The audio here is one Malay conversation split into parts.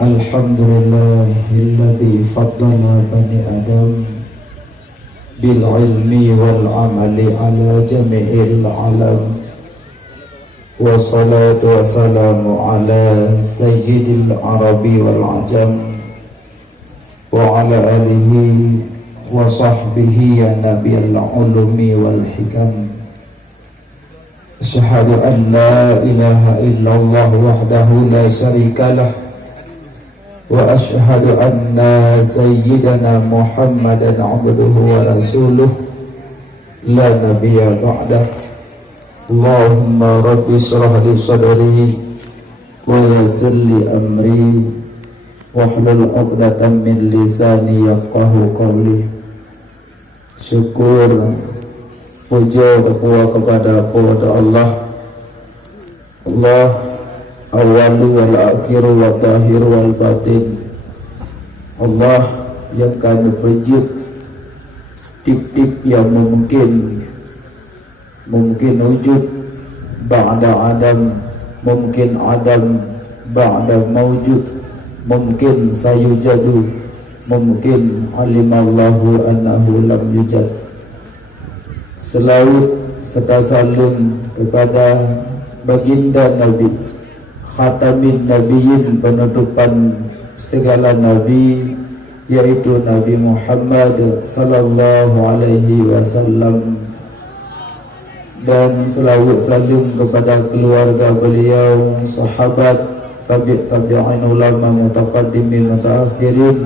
Alhamdulillahilladzi faddala bani Adam bil ilmi wal amali ala jami'il alam. Wassalatu wassalamu ala sayyidil arabi wal ajam wa ala alihi wa sahbihi ya nabiyal ulumi wal hikam. Asyhadu an la ilaha illallah wahdahu la syarikalah wa asyhadu anna sayyidana Muhammadan abduhu wa rasuluh la nabiyya ba'dah. Allahumma rabbi shrah li sadri wa yassir li amri wahlul 'uqdatam min lisani yafqahu qawli. Syukur puja kepada Allah awalu wal akhiru wa tahiru wal batin. Allah yang akan berwujud tip-tip yang mungkin wujud ba'da adam, mungkin adam ba'da mawjud, mungkin sayujadu, mungkin alimallahu annahu lam yujad. Selawat serta salam kepada baginda Nabi, khatamin nabiyyin, penutupan segala nabi, yaitu Nabi Muhammad sallallahu alaihi wasallam, dan selawat salam kepada keluarga beliau, sahabat, tabi'in, ulama mutaqaddimin mutaakhirin,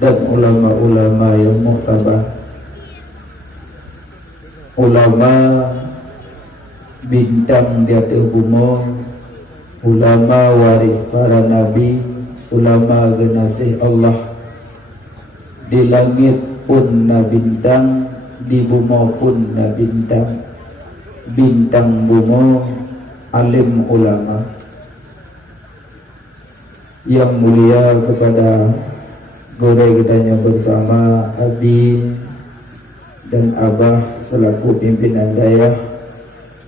dan ulama-ulama yang mu'tabar. Ulama bintang di atas bumi, ulama waris para nabi, ulama generasi Allah. Di langit pun na bintang, di bumi pun na bintang. Bintang bumi, alim ulama. Yang mulia kepada guru kitanya bersama Abi dan Abah selaku pimpinan dayah,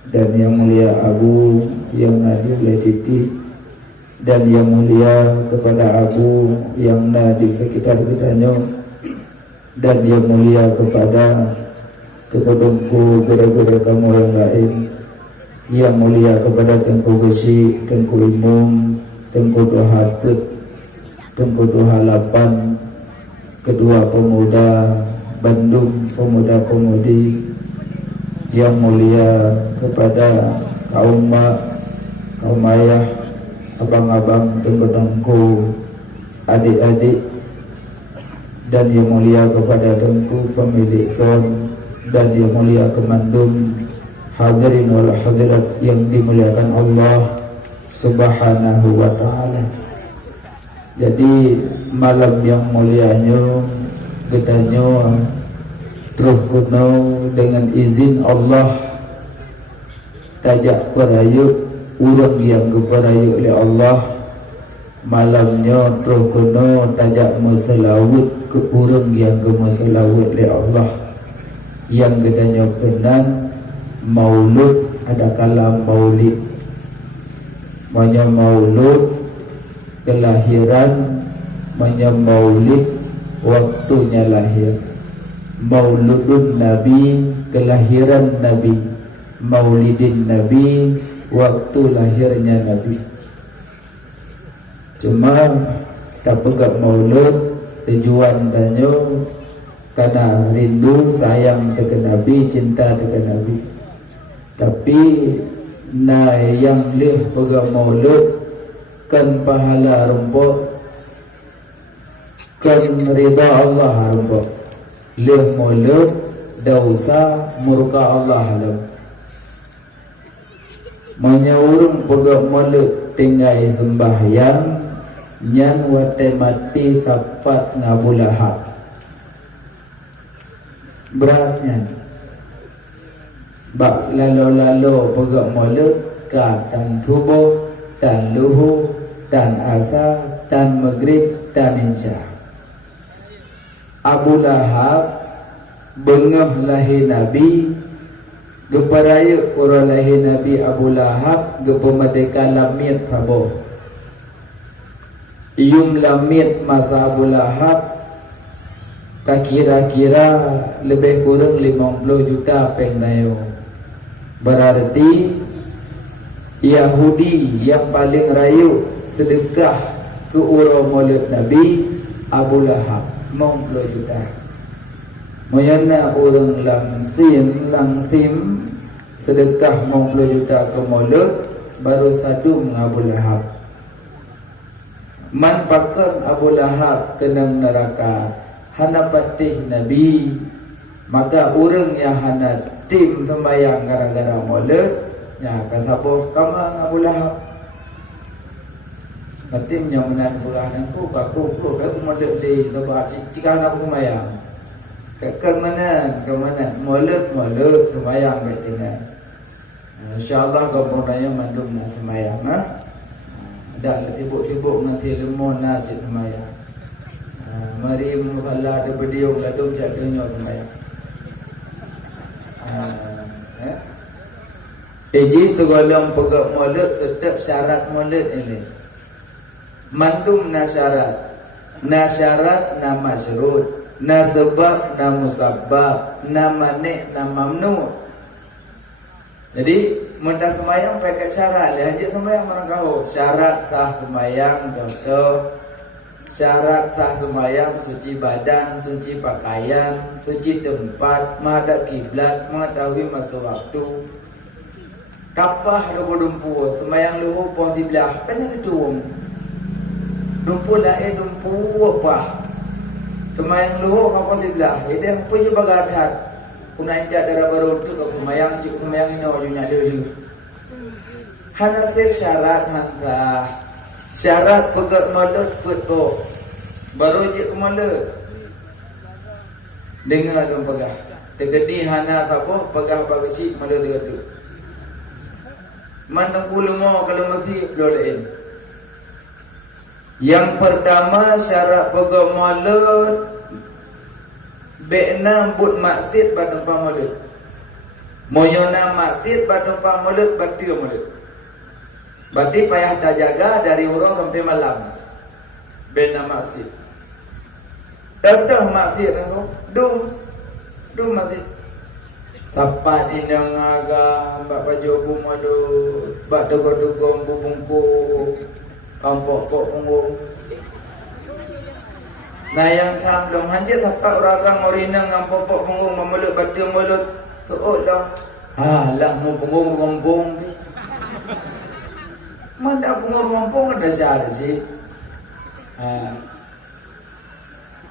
dan yang mulia Abu yang nadir oleh Titi, dan yang mulia kepada Abu yang di sekitar kitanya, dan yang mulia kepada kekodongku gede-gede kamu yang lain, yang mulia kepada Tengku Gesi, Tengku Imum, Tengku Dohatut, Tengku Dohalapan, kedua pemuda Bandung, pemuda-pemudi, yang mulia kepada kaum mak, kaum ayah, abang-abang, tengku-tengku, adik-adik, dan yang mulia kepada tengku pemilik son, dan yang mulia kemandum, hadirin wal hadirat yang dimuliakan Allah subhanahu wa ta'ala. Jadi malam yang mulianya gedanya terus kuno dengan izin Allah tajak perayuk urang yang keperayuk oleh Allah. Malamnya terus kuno tajak meselawut ke urang yang meselawut oleh Allah. Yang gedanya penan maulud, ada kala maulid, manya maulud kelahiran, manya maulid waktunya lahir. Mauludun Nabi, kelahiran Nabi. Maulidin Nabi, waktu lahirnya Nabi. Cuma tak pegak maulud tujuan danyo karena rindu sayang dengan Nabi, cinta dengan Nabi. Tapi yang leh pegak maulud kan pahala rumput, kan rida Allah rumput. Leh maulud dosa murka Allah halam. Menyurung pegak maulud tinggal sembahyang nyan wate mati sapat ngabulahak. Beratnya bak lalu pegak maulud ka tan tubuh, tan luhu, tan asa, tan maghrib, tan insya. Abu Lahab bengah lahir Nabi, geparaya orang lahir Nabi Abu Lahab, gepemadeka lamit saboh. Ium lamit masa Abu Lahab tak kira-kira lebih kurang 50 juta pengdayo. Berarti Yahudi yang paling rayu sedekah ke urang maulid Nabi Abu Lahab 50 juta. Moyana orang langsim sedekah 50 juta ke maulid baru satu Abu Lahab. Man pakar Abu Lahab kenang neraka hana patih Nabi, maka orang yang hana tim sembayang gara-gara maulid ya kasaboh kama Abu Lahab. Tim yang menan berah aku aku maulid li sebab jika nak sembayang ke mana maulid sembayang baik tinggal. Insyaallah kau nanya mandum nak sembayang dah sibuk-sibuk nanti lemon nak cik sembahyang. Mari musalla ada berdiung ladum cak dunia sembahyang. Eji segala pegak maulid serta syarat maulid ini. Mandum na syarat na masyurut, na sebab na musabbab, na manik na mamnu. Jadi mudah sembahyang pakai syarat. Haji sembahyang mana kau? Syarat sah sembahyang contoh. Syarat sah sembahyang suci badan, suci pakaian, suci tempat, menghadap kiblat, mengetahui masa waktu. Kapah dumpu sembahyang luhu poh sebelah. Kena ketuung. Dumpu lain dumpu apa? Sembahyang luhu kapah sebelah. Itu yang punya bagadat. Kunai darah baru tu kau sembahyang cukup sembahyang ini orangnya dulu. Hanasir syarat hantar syarat pegat maulid betul baru je ke maulid. Dengar dong pegah. Tegedi hana apa pegah apa kecil maulid dia tu. Mana ulama kalau masih lain. Yang pertama syarat pegat maulid Bekna but maksud badumpa maulid. Moyona maksud badumpa maulid batil maulid. Berarti payah dah jaga dari urang sampai malam. Bekna maksud. Datang maksud aku. Du maksud. Tapat inang aga mbak baju bumadu, bak dogo-dogo bubungku, kampok-pok punggung. Nah yang tam long hanjit tapak uragang orina ngam popok punggung memulut batil mulut seolah lah mu punggung rompong pi. Mana punggung rompong ada syar sih.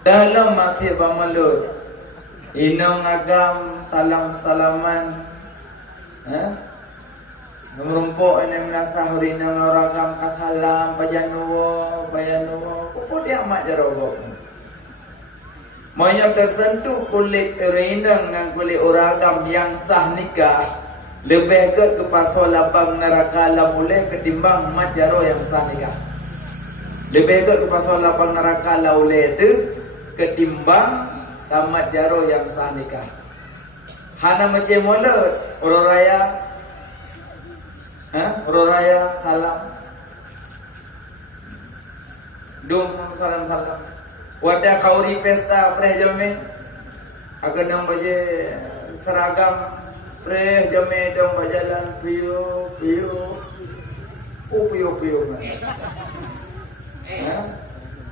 Dalam mati bamulut inong agam salam-salaman merumpok ini menasah orina ngoragam kasalam pajanuwo kupo dia mak jarogok. Moyang tersentuh kulit rindang dengan kulit oragam yang sah nikah lebih ke pasal lapang neraka la mulai ketimbang majaro yang sah nikah. Lebih ke pasal lapang neraka la mulai itu ketimbang tamat jaro yang sah nikah. Hana macam mulut orang raya salam. Dum salam. Wadah kauri pesta preh jame agar nang baje seragam preh jame dong bajalan piu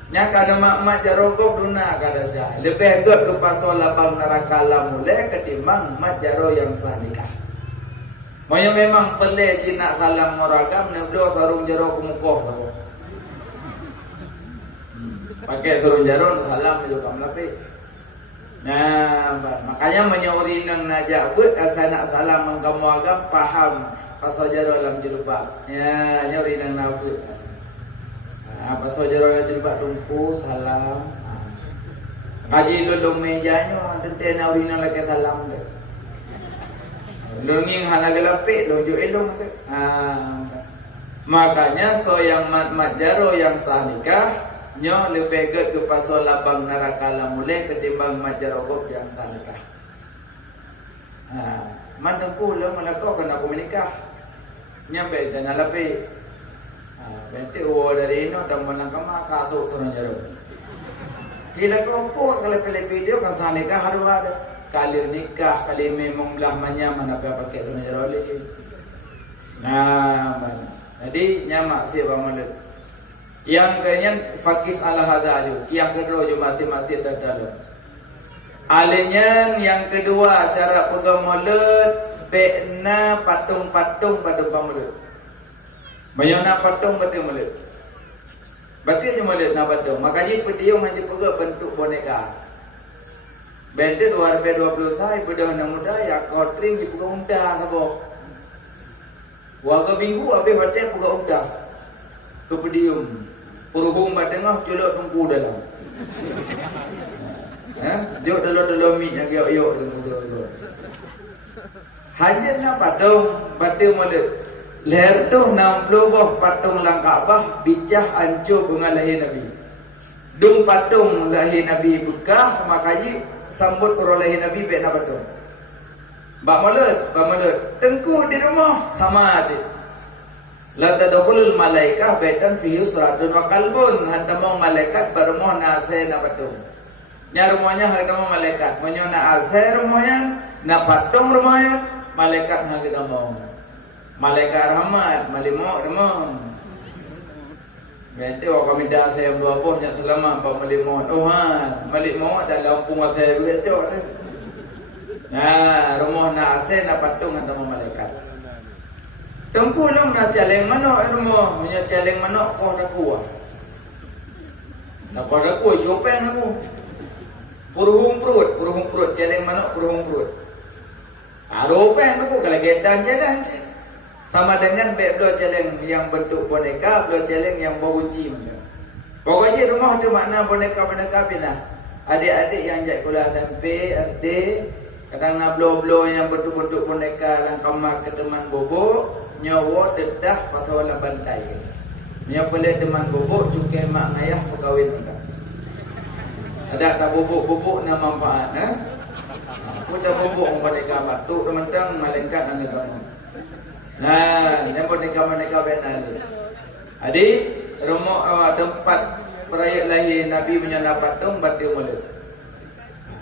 nya kada mak jarogok duna kada sah lebih agak ke pasal lapang neraka la mulai ketimbang mat jaro yang sah nikah. Moyo memang pelih sinak salam moragam neblo sarung jaro kumukoh. Pakai turun jarum salam juga melapi. Nah, makanya menyauri nang najak buat asal nak salam mengkamu agam paham pasal jarum dalam jilbab. Ya, nyauri nang nabut. Pasal jarum dalam jilbab tungku salam. Kaji lulung mejanya dente nauri nang laki salam tu. Lunging hana gelapik lonjo elong tu. Makanya so yang mat jaro yang sah nikah nyo lebih ke pasal labang neraka la mulai ketimbang majarogok yang sah nikah. Mandangku lah malako kena aku menikah. Nyampe jangan lapi. Bente dari ini udah melangkah maka kasut turun jauh. Kila kompor kalau pilih video kan sana nikah harus ada. Kali nikah kali memang belah mana apa pakai turun jauh lagi. Nah, jadi nyamak sih bang Maulid. Yang kemudian fakis ala hadaju, kiah kedua jo mati terdalu. Alenya yang kedua syarat pegang Maulid, bekna patung pada bang Maulid. Banyak patung betul Maulid. Betul je Maulid nak patung. Makanya pedium hanya pegang bentuk boneka. Benda 2020 saya pada anak muda ya kotring di pegang unta sabo. Warga minggu habis batin pegang unta. Ke pedium. Puruhung batengah culuk tungku dalam. Jok dalam mi yang yok dengan hajat nak patung batin Maulid. Leher tu 60 boh patung lang Kaabah bicah hancur bunga lahir Nabi. Dung patung lahir Nabi bekah makanya sambut orang lahir Nabi baik nak patung. Bak Maulid tengku di rumah sama aja. La tadkhulul malaikah baitan fihi suratun wa qalbun hantamong malaikat bermoh na ase na patung. Nya rumahnya hantamong malaikat, monyo na ase rumahnya, na patung rumahnya, malaikat hantamong. Malaikat rahmat, malimok demam. Bente orang kami dah saya buat bosnya selama pak malimok Tuhan. Malimok dalam punggung saya duit cok. Nah, rumah nak ase nak patung hantamong malaikat. Tengku long nak celeng manok rumah, punya celeng manok kau dah kuah. Nak kau dah kuah copeng aku. Puruhung perut celeng manok puruhung perut. Aropeng aku kalau gedan jalan je. Sama dengan beg belah celeng yang bentuk boneka, belah celeng yang bau kunci macam. Pokoknya rumah tu makna boneka bila. Adik-adik yang jak kuliah SMP, SD, kadang nak belah yang bentuk-bentuk boneka lang kamar ke teman bobok. Nyawa dedah pasal orang bantai. Nya boleh teman bubuk cukai mak ayah perkahwin muda. Ada tak bubuk na manfaat Aku tak bubuk mereka batu teman-teman malaikat anda kamu. Nah, ini mereka benar. Jadi rumah tempat perayaan lahir Nabi menyana patung batu Maulid.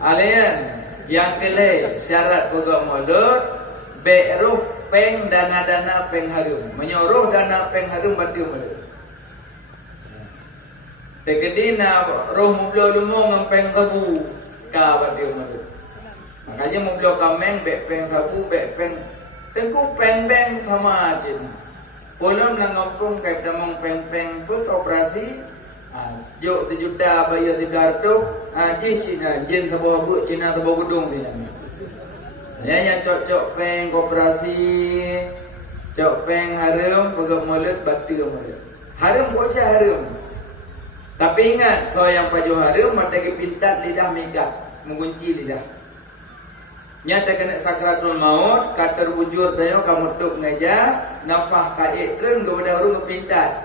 Alian yang kelai syarat pegang Maulid beruh peng dana peng harum menyuruh dana peng harum batil Maulid. Tekedina roh mublo lumo ngempeng sabu ka batil Maulid. Makanya mublo kameng bek peng sabu bek peng tengku peng sama aja. Polom lang ngopong kay damong peng put operasi jok sejuta bayar 100 jisina jin sabo bu Cina sabo gudung ni. Yang cocok peng koperasi, cocok peng harum, pegang Maulid batil Maulid. Harum kok saya harum. Tapi ingat, so yang paju harum mata kepintat lidah mikat, mengunci lidah. Nyata kena sakratul maut, kata wujud dayo kamu tuk ngaja, nafah kait tren kepada orang kepintat.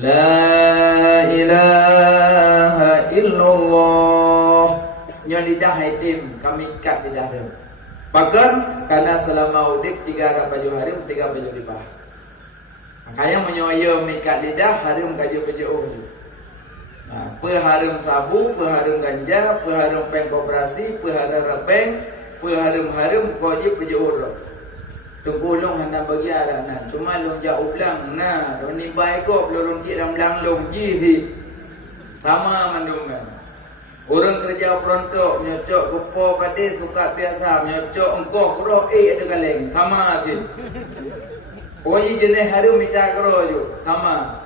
La ilaha illallah. Nya lidah haitim, kami kat lidah dia. Bahkan karena selama udik 3 ada baju harum, 3 baju lipah. Makanya menyoyo mikat lidah harum kaji baju Nah, harum sabu, harum ganja, harum peng koperasi, harum repeng, harum koji baju Tunggu long hendak bagi arah nah. Cuma long jauh belang nah, ni baik kok belum ti dalam belang long ji si. Sama mandungan. Orang kerja perontok menyocok kupo padi suka biasa menyocok engkau kuro ada kaleng sama sih. Pokoknya jenis harum minta kuro je sama.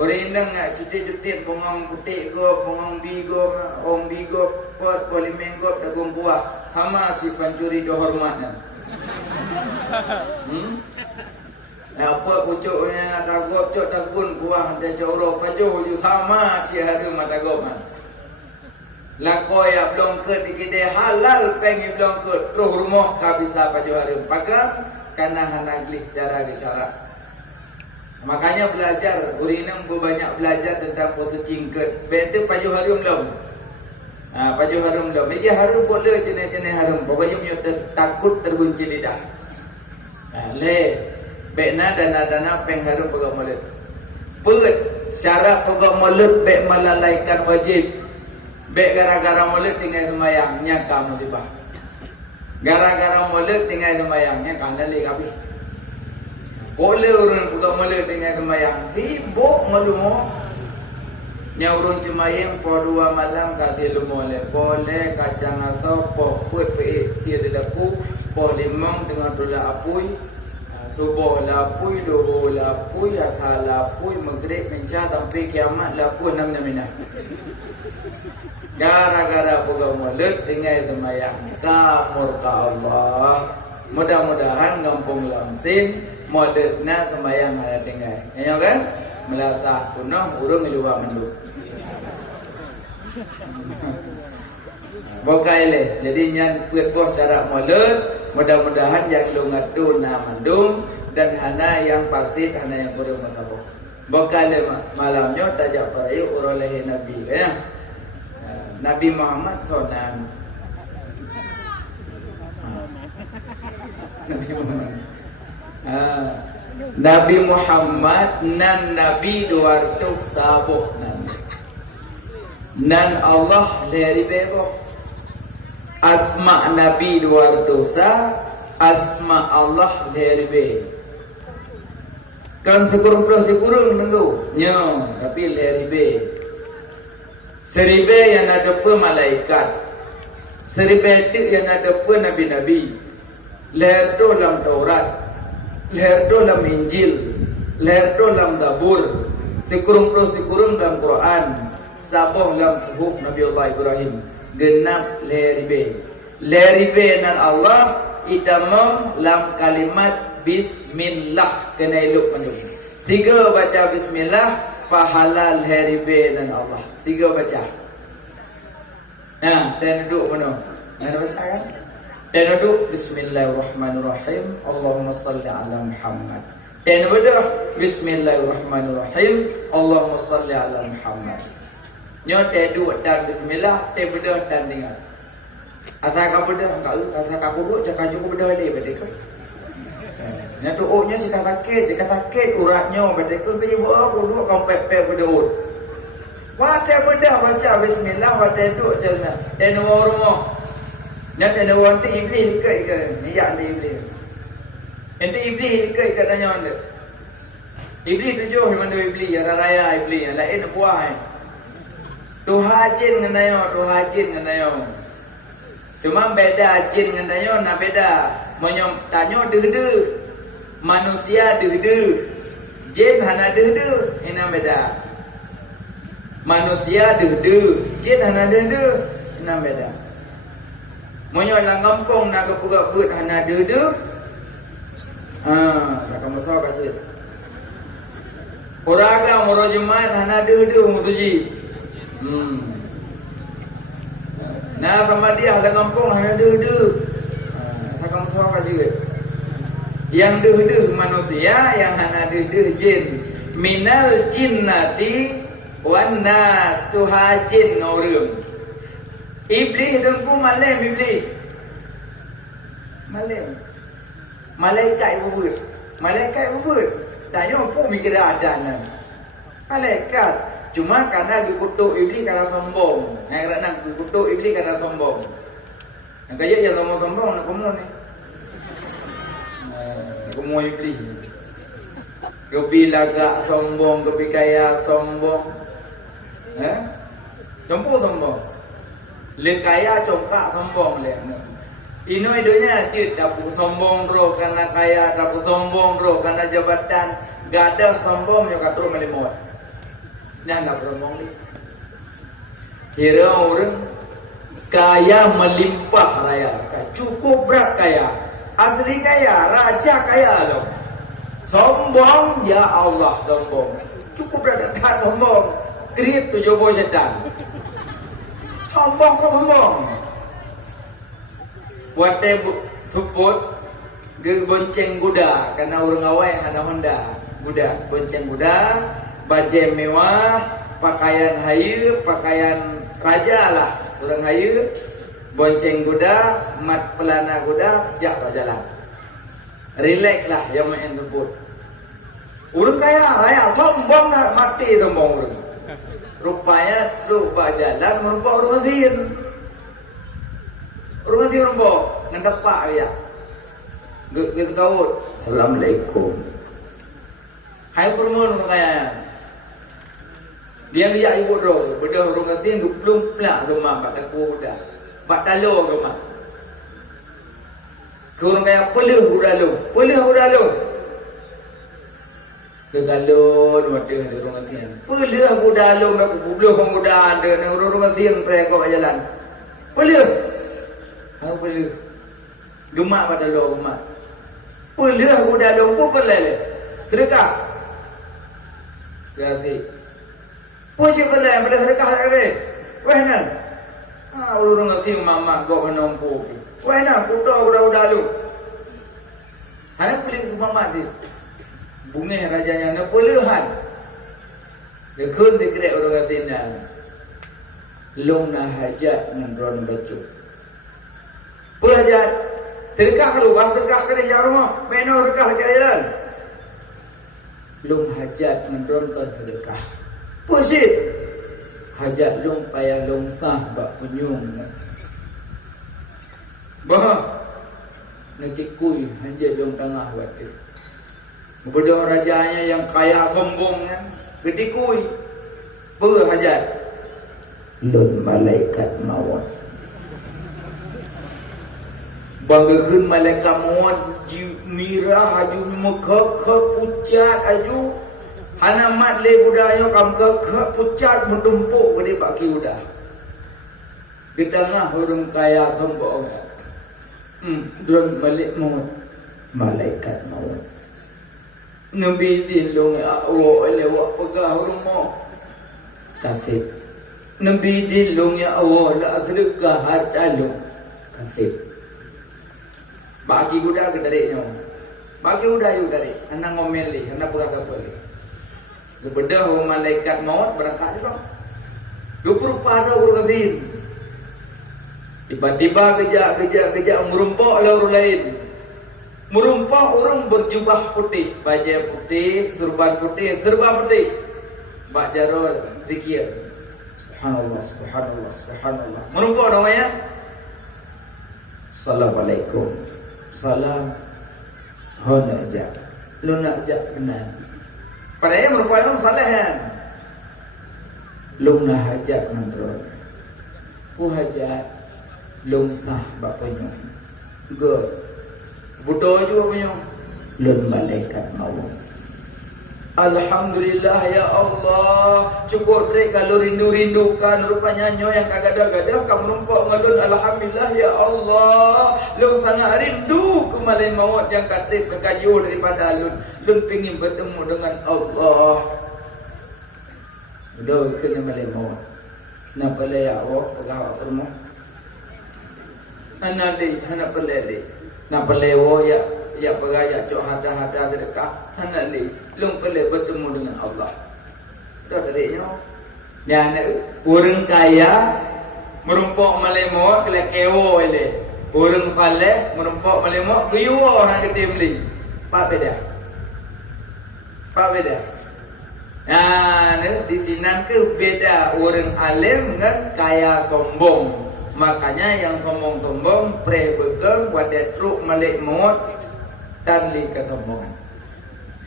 Orang indang cuti pengong putih go, pengong bigo, om bigo, pot polimenggo dagung buah sama si pancuri dohormatnya. Apa pucuknya nak cok tagun buah dia coro pajuh je sama si harum ada goman. Lakoi ya belum ke dikide halal pengi belum ke terus rumah ka bisa paju harum pakai karena hanaglik cara gesyarat. Makanya belajar urinang banyak belajar tentang puasa cingket. Bente paju harum belum. Paju harum belum. Ini harum boleh jenis-jenis harum. Pokoknya punya takut tergunci lidah. Le bekna dana peng harum pegang Maulid. Put syarat pokok mulut bek melalaikan wajib. Bek gara-gara mulut tinggal semayang nyakam tiba. Gara-gara mulut tinggal semayangnya kan lalik habis. Boleh urun pokok mulut tinggal semayang sibuk malumo. Nya urun cemayang po 2 malam kasih lumole. Boleh kacang asap po put pe sia dedaku po 5 tengah tula apui. Subuh lapui, duhur lapui, asar lapui, maghrib mencah sampai kiamat lapui namina. Gara-gara puga mulut tinggal semayang murka Allah. Mudah-mudahan gampung lamsin modetna semayang ada tinggal. Ya kan? Melatah punah urung luar menduk. Bokaile. Jadi nyan puet bos syarat mulut. Mudah-mudahan yang lu ngadu na mandung dan hana yang pasit hana yang kurang mataboh. Bokale malamnya tajak perayu urolehi Nabi ya. Nabi Muhammad sonan. Nabi Muhammad nan Nabi duartuk sabuh nan Allah leri beboh. Asma Nabi luar dosa, asma Allah lerbe. Kan sekurang nenggu, nyo tapi lerbe. Seribe yang ada pun malaikat, seribe itu yang ada pun nabi-nabi. Lerdo dalam Taurat, lerdo dalam Injil, lerdo dalam Zabur. Sekurang dalam Quran, saboh dalam suhuf Nabi Allah Ibrahim. Genap leribe nan Allah itamam lam kalimat bismillah kena elok pandu. Siga baca bismillah pahala leribe nan Allah. 3 baca. Dan duduk mana? Mana baca kan? Dan duduk bismillahirrahmanirrahim. Allahumma salli ala Muhammad. Dan berdoa bismillahirrahmanirrahim. Allahumma salli ala Muhammad. Nyote dua dan bismillah te bedah dan tinggal. Asal kau bedah asal kau duduk cakap cukup bedah le betul. Nya tu ohnya jika sakit uratnya betul ke ibu aku duduk kau pep bedah. Wate bedah baca bismillah wate duduk je te nomor rumah. Nya te nomor ti iblis ke ni ya ni iblis. Ente iblis ke katanya ande. Iblis tujuh mandu iblis ya raya iblis lain buah. Tu hajin ngenayo. Cuma beda jin ngenayo na beda. Monyom tanyo dede. Manusia dede. Jin hana dede, ina beda. Manusia dede, jin hana dede, ina beda. Monyom lang kampung na kapugaput hana dede. Tak kamu saw kajit. Oraga moro jemaat hana dede musuji. Nah sama dia ada kampung hanya deh. Sakam suaka juga. Yang deh manusia, yang hanya deh jin. Minal jinnati wan nas tuhajin ngaureum. Iblis dengku malam iblis. Malam. Malaikat bubut. Tanya apa mikir adan. Malaikat. Cuma karena dikutuk iblis karena sombong. Karena dikutuk iblis karena sombong. Yang kaya yang sombong nak kumul ni. Kumul iblis. Kepi lagak sombong, kepi kaya sombong. Sombong. Le kaya congkak sombong le. Ino idonya cik dapu sombong ro karena kaya, dapu sombong ro karena jabatan. Gadah sombong yo katro melimot. Dah nak beromong ni. Kira orang kaya melimpah raya, cukup berat kaya, asli kaya, raja kaya loh. Sombong ya Allah sombong, cukup berat tak sombong, kriit tu jobo setan. Sombong kau sombong. Wate support ge bonceng kuda karena orang awai hana Honda, kuda bonceng kuda. Baju mewah, pakaian hayu, pakaian raja lah. Orang hayu, bonceng kuda, mat pelana kuda, jak jalan. Relax lah yang main tempur. Orang kaya raya sombong dah mati sombong orang. Rupanya lupa jalan merupa orang azin. Orang azin merupa ngendepak ya. Gitu kau. Assalamualaikum. Hai permohon orang kaya. Dia lihat ibu dong, benda orang azin belum pelak rumah bak taku dah. Bak talo rumah. Kau orang kaya pelih udah. Kegalon mata ada orang asian. Pelih aku dalam aku bubluh pemuda ada orang asian pergi kau jalan. Pelih. Aku pelih. Gemak pada lo gemak. Pelih aku dalam pun pelih. Sedekah. Kasih. Puisi pelih pada sedekah ada. Weh nan. Orang asian mama kau menompo. Weh nan udah lu. Anak pelih ke mama sih. Bunga rajanya Napoleon. Dia kun dikira orang katina. Long na hajat ngendron baju. Pu hajat. Terkah lu, bang terkah ke dia rumah. Meno terkah ke jalan. Long hajat ngendron ke terkah. Pu sih. Hajat long payah long sah bak penyung. Bah. Nak kui hajat long tengah waktu. Kepada rajanya yang kaya sombong kan, gede kui, hajat, lun malaikat maut, banggakan malaikat maut, mirah aju mekak pucat aju, hana mat le budaya kam kek pucat mendumpuk gede paki udah, di tengah orang kaya sombong, lun malaikat maut. Nabi dilung Allah lewat pegah rumah kasih. Nabi dilung ya Allah la sedekah harta lu kasih. Bagi budak ke dariknya. Bagi budak you dari anak ngomel li, anak berkata boleh. Kepada malaikat maut berangkat bang. 20 pada orang azin. Tiba-tiba kejak merumpok lah orang lain. Merumpah orang berjubah putih, baju putih, serban putih, serba putih. Bak jarol zikir. Subhanallah. Merumpah namanya. Assalamualaikum. Salam. Hona ajak. Lu nak ajak kenal. Padahal merumpah orang salah kan. Lu nak ajak mandrol. Pu hajat. Lu sah bapaknya. Good. Budo juga punya lun malaikat maut. Alhamdulillah ya Allah. Cukup trek kalau rindu-rindukan rupanya nyo yang kagada-gada kamu numpuk ngalun. Alhamdulillah ya Allah. Lu sangat rindu ke malai maut yang katrip kekajiu daripada lun. Lun pingin bertemu dengan Allah. Budo kena malai maut. Napa le ya Allah pegawai rumah. Anali hana pelele. Nak pelewo ya peraya cok hada sedekah anak li lung pele bertemu dengan Allah. Dah tadiknya. Dan orang kaya merumpok malemo kelekewo ele. Orang saleh merumpok malemo guyuo hang gede beli. Pak beda. Nah, di sini ke beda orang alim dengan kaya sombong. Makanya yang sombong-sombong pre-bekeng wadah truk malik maut dan li kesombongan.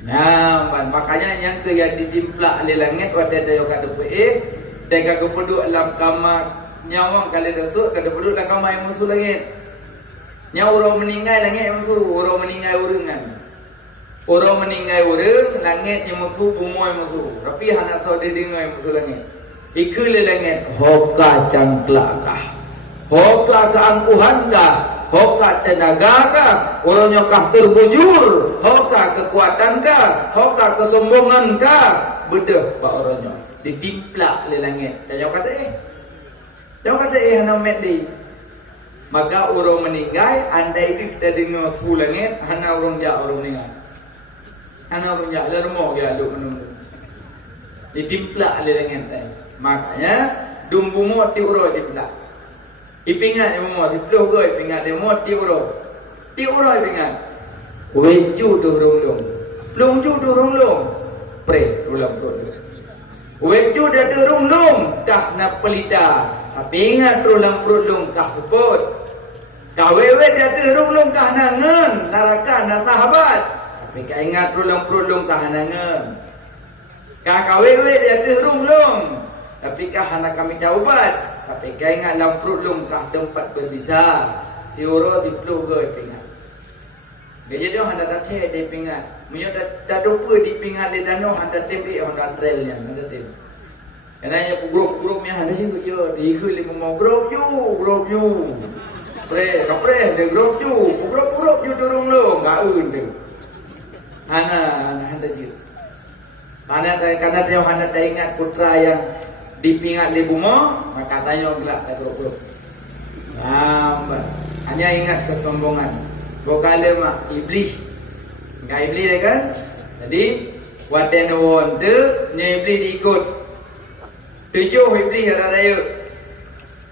Nyaman. Makanya yang ke yang ditimplak li langit wadah dayo kat depe tega kepeduk dalam kamar nyawang kali desuk kada peduk dalam kamar yang musuh langit. Nya orang meninggal langit yang musuh, orang meninggal urengan. Orang meninggal ureng langit yang musuh, bumi yang musuh. Tapi hana saudara dengar yang musuh langit. Iku li langit hoka cangklakah. Hoka keangkuhan kah? Hoka tenaga kah? Orangnya kah terbujur? Hoka kekuatan kah? Hoka kesombongan kah? Bedah pak orangnya ditimplak di langit. Jangan kata hana medli. Maka orang meninggal andai kita dengar su langit hana orang jak orang meninggal. Hana orang jak lermo ya lu menunggu. Ditimplak di langit. Makanya dumbumo ti uro ditimplak. Ipingat yang mau dipuluh ke ipingat dia mau ti uro ipingat weju dorong long long ju dorong long pre ulang perut. Weju dah terung lung kah na pelita. Tapi ingat ulang perut lung kah teput. Kau wewe dia terung lung kah nangen naraka na sahabat. Tapi kau ingat ulang perut lung kah nangen. Kau wewe dia terung lung. Tapi kah anak kami taubat. Tapi kau ingat lam perut lung kah tempat berbisa. Tiuro di peluk ke pingat. Jadi dia hendak datang di pingat. Menyo dah lupa di pingat di danau hendak tembik hendak trailnya hendak tembik. Kenanya grup yang hendak sih yo di ke lima mau grup you. Kapre de grup you turun lo gaun tu. Ana hendak ji. Karena dia hendak ingat putra yang di pingat di buma maka tanya gelak grup. Hanya ingat kesombongan. Bokale mak iblis. Enggak iblis dia kan? Jadi waten won tu nya iblis diikut. 7 iblis raya.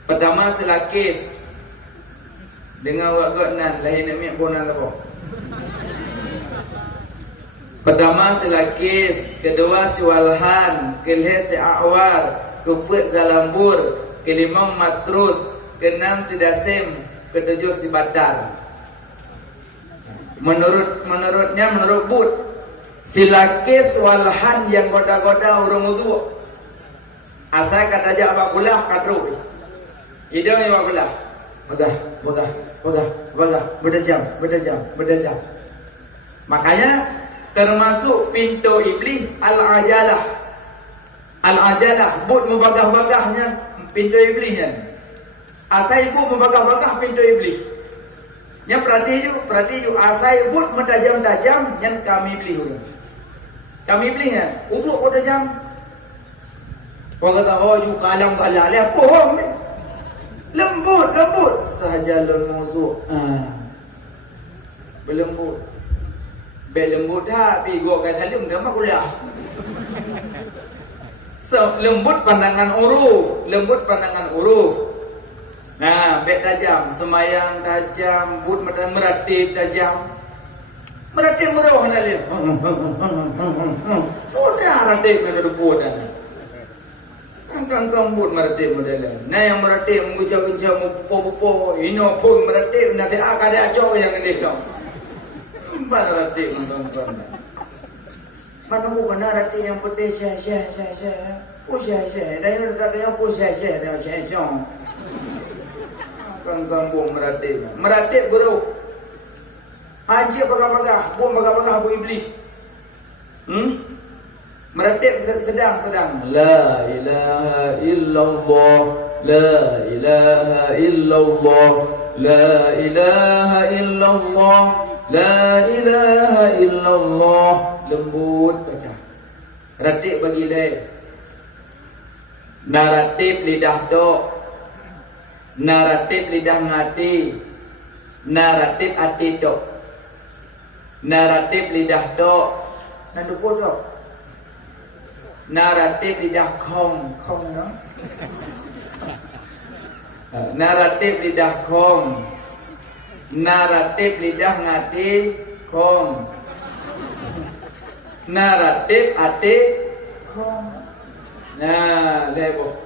Pertama selakis. Dengan wak nan lahir nak bonan apa? Pertama selakis, kedua siwalhan, kelih seawar, keput zalambur, kelimang matrus, keenam sidasim, ketujuh si batar. Menurut Bud, silakis walhan yang goda-goda orang wudu. Asal kata aja abakulah katru. Ida yang abakulah. Begah, berdajam. Makanya termasuk pintu iblis al-ajalah. Al-ajalah, Bud membagah-bagahnya pintu iblisnya. Asal ibu membagah-bagah pintu iblis. Yang perhati ju asai but mentajam-tajam yang kami beli. Kami belinya ubuk ko tajam. Kau kata ju kalam kalale apa lembut sahaja musuh. Berlembut. Berlembut dah pi go ka salim dah mak kuliah. So lembut pandangan uruf. Nah, bek tajam, semayang tajam, bud meratib tajam. Meratib mudah hendak lihat. Sudah ratib menuduh bud dah. Kang bud meratib model. Nah yang meratib mengucap-ucap mupo-mupo, ino pun meratib nanti ada acok yang gede dong. Mana ratib nonton. Mana bukan ratib yang putih syah. Pusyah. Dah yang datang pusyah dah syah. Kang-kang meratib bro. Haji bagah-bagah, buang bagah-bagah bu iblis. Meratib sedang. La ilaha illallah, la ilaha illallah, la ilaha illallah, la ilaha illallah. Lembut baca. Ratib bagi le. Naratif lidah dok. Naratif lidah ngati, naratif hati dok, naratif lidah dok, nandupo dok, naratif lidah kong no, naratif lidah kong, naratif lidah ngati kong, naratif hati kong, nah lebo.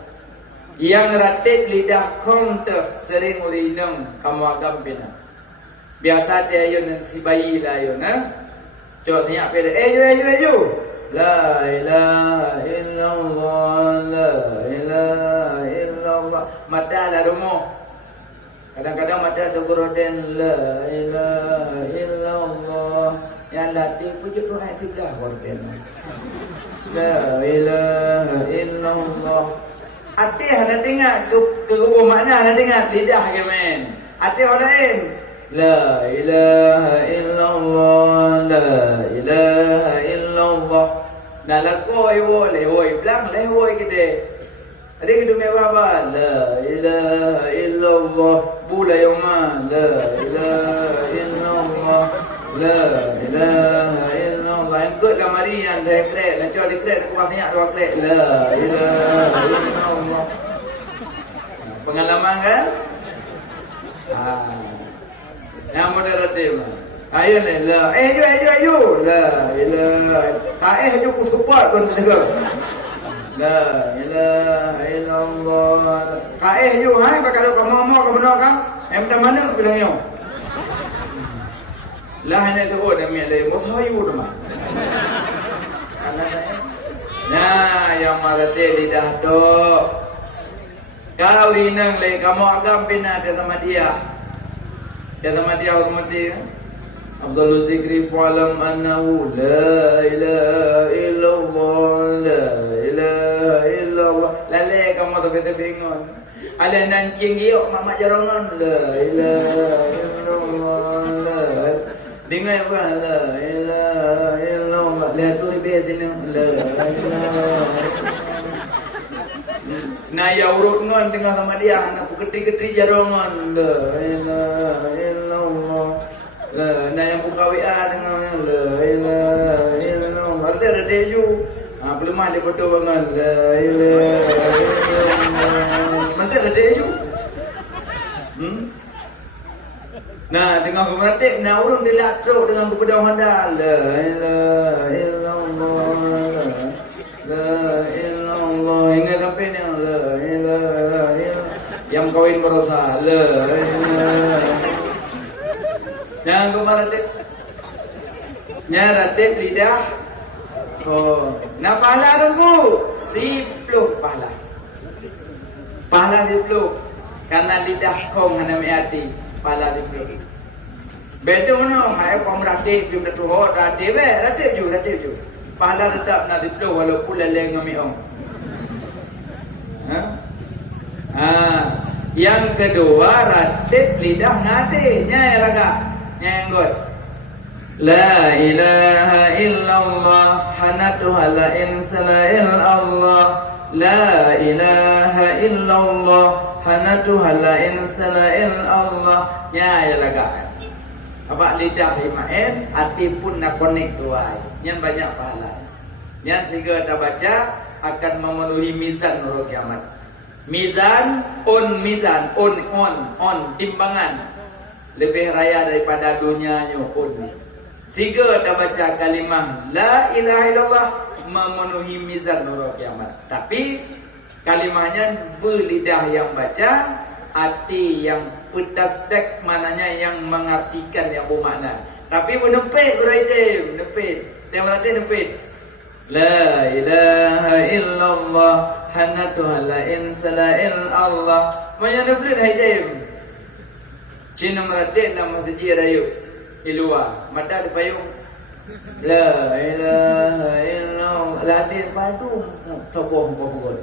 Yang ratib lidah kong tu sering urinung kamu agam bina. Biasa dia ayun si bayi lah ayun Coba tanya pada ayo. La ilaha illallah, la ilaha illallah. Mata lah rumah. Kadang-kadang mata tu goroden la ilaha illallah. Yang latih pujuk tu hati belah goroden. La ilaha illallah. Hati hendak dengar ke kubur makna hendak dengar lidah ke men. Hati orang lain. La ilaha illallah, la ilaha illallah. Nak lakoi woi belang lewoi kita. Ada kita mewah apa? La ilaha illallah, bula yoma. La ilaha illallah, la ilaha illallah. Yang kot lah mari yang dah krek, nak cuba krek, nak kuat banyak dua krek. La ilaha illallah. Pengalaman kan? Yang moderatif. Ayo lah. Ayo. La ilah. Tak ayo ku support pun jaga. La ilaha illallah. Tak ayo hai bakal kau mau kau benar kan? Em dah mana bilang yo. Lah ni tu oh demi le mo sayu tu mah. Nah, yang mati lidah tu. Kau inang le kamu agam pina dia sama dia. Dia sama dia hormati kan? Abdul Zikri fa'lam annahu la ilaha illallah la ilaha illallah. Lale kamu tu bingung. Ala nancing yo mama jarongan la ilaha illallah la. Dengar apa la ilaha illallah. Lihat tu ribet ini la ilaha. Nah ya urut ngon tengah sama dia anak keti-keti jarongan la ilaha illallah. La nah yang buka WA dengan la ilaha illallah. Ada ju. Belum ada foto bangan la ilaha illallah. Mana ada ju? Nah tengah kemertik nah urung dilatruk dengan kepada Honda la ilaha illallah. La illallah ingat sampai ni la ilaha illallah. Yang kawin berasa la ilaha. Yang kemertik nyaratik lidah. Oh, na pahala tunggu. Sipluk pahala. Pahala dipluk. Karena lidah kau hana meati pahala dipluk. Betul no, hai kau meratik ju betul ho ratik be, ratik ju. Pahala tetap na dipluk walaupun leleng ngami ong. Yang kedua ratik lidah ngati, nyai raga, nyai anggot. La ilaha illallah hanatuha la insalail Allah. La ilaha illallah hanatuha la insalail Allah. Ya laga. Apa lidah imaen hati pun nak connect tuai. Yang banyak pahala. Yang tiga kita baca akan memenuhi mizan nurul kiamat. Mizan on timbangan lebih raya daripada dunianya on. Jika kita baca kalimah la ilaha illallah memenuhi mizan nurul kiamat. Tapi kalimahnya berlidah yang baca, hati yang petastek mananya yang mengartikan yang bermakna. Tapi menepit beraitim, nepit. Yang berarti nepit. La ilaha illallah hanatuha la insalail Allah. Banyak nepit haitim. Cina meratik nama masjid rayu. Ilua mata ada payung la ilaha illallah latih padu tokoh pokok